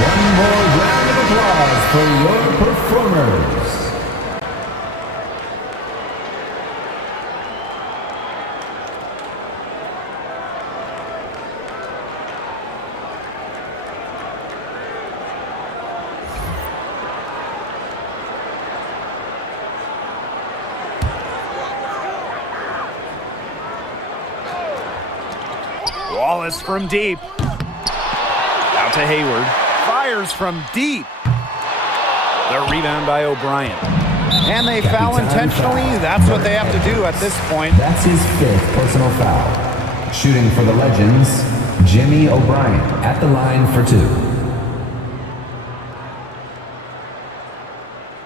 One more round of applause for your performers. Wallace from deep. Out to Hayward. Fires from deep. The rebound by O'Brien. And they foul intentionally. That's what they have to do at this point. That's his 5th personal foul. Shooting for the Legends, Jimmy O'Brien at the line for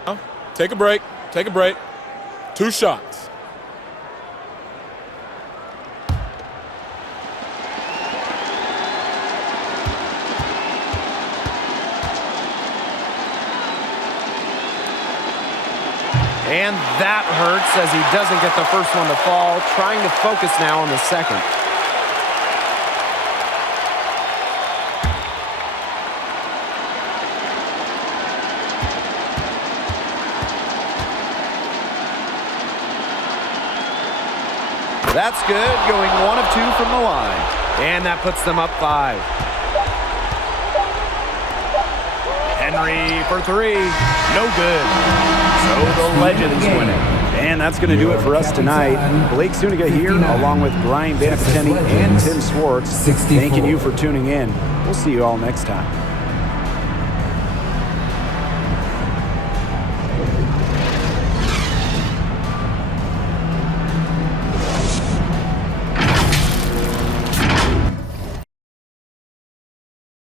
2. Take a break. Take a break. 2 shots. And that hurts as he doesn't get the first one to fall. Trying to focus now on the second. That's good, going 1 of 2 from the line. And that puts them up 5. Henry for 3. No good. So the Legends win it. And that's going to do it for us tonight. Blake Zuniga here, along with Brian Van Capitani and Tim Swartz. Thanking you for tuning in. We'll see you all next time.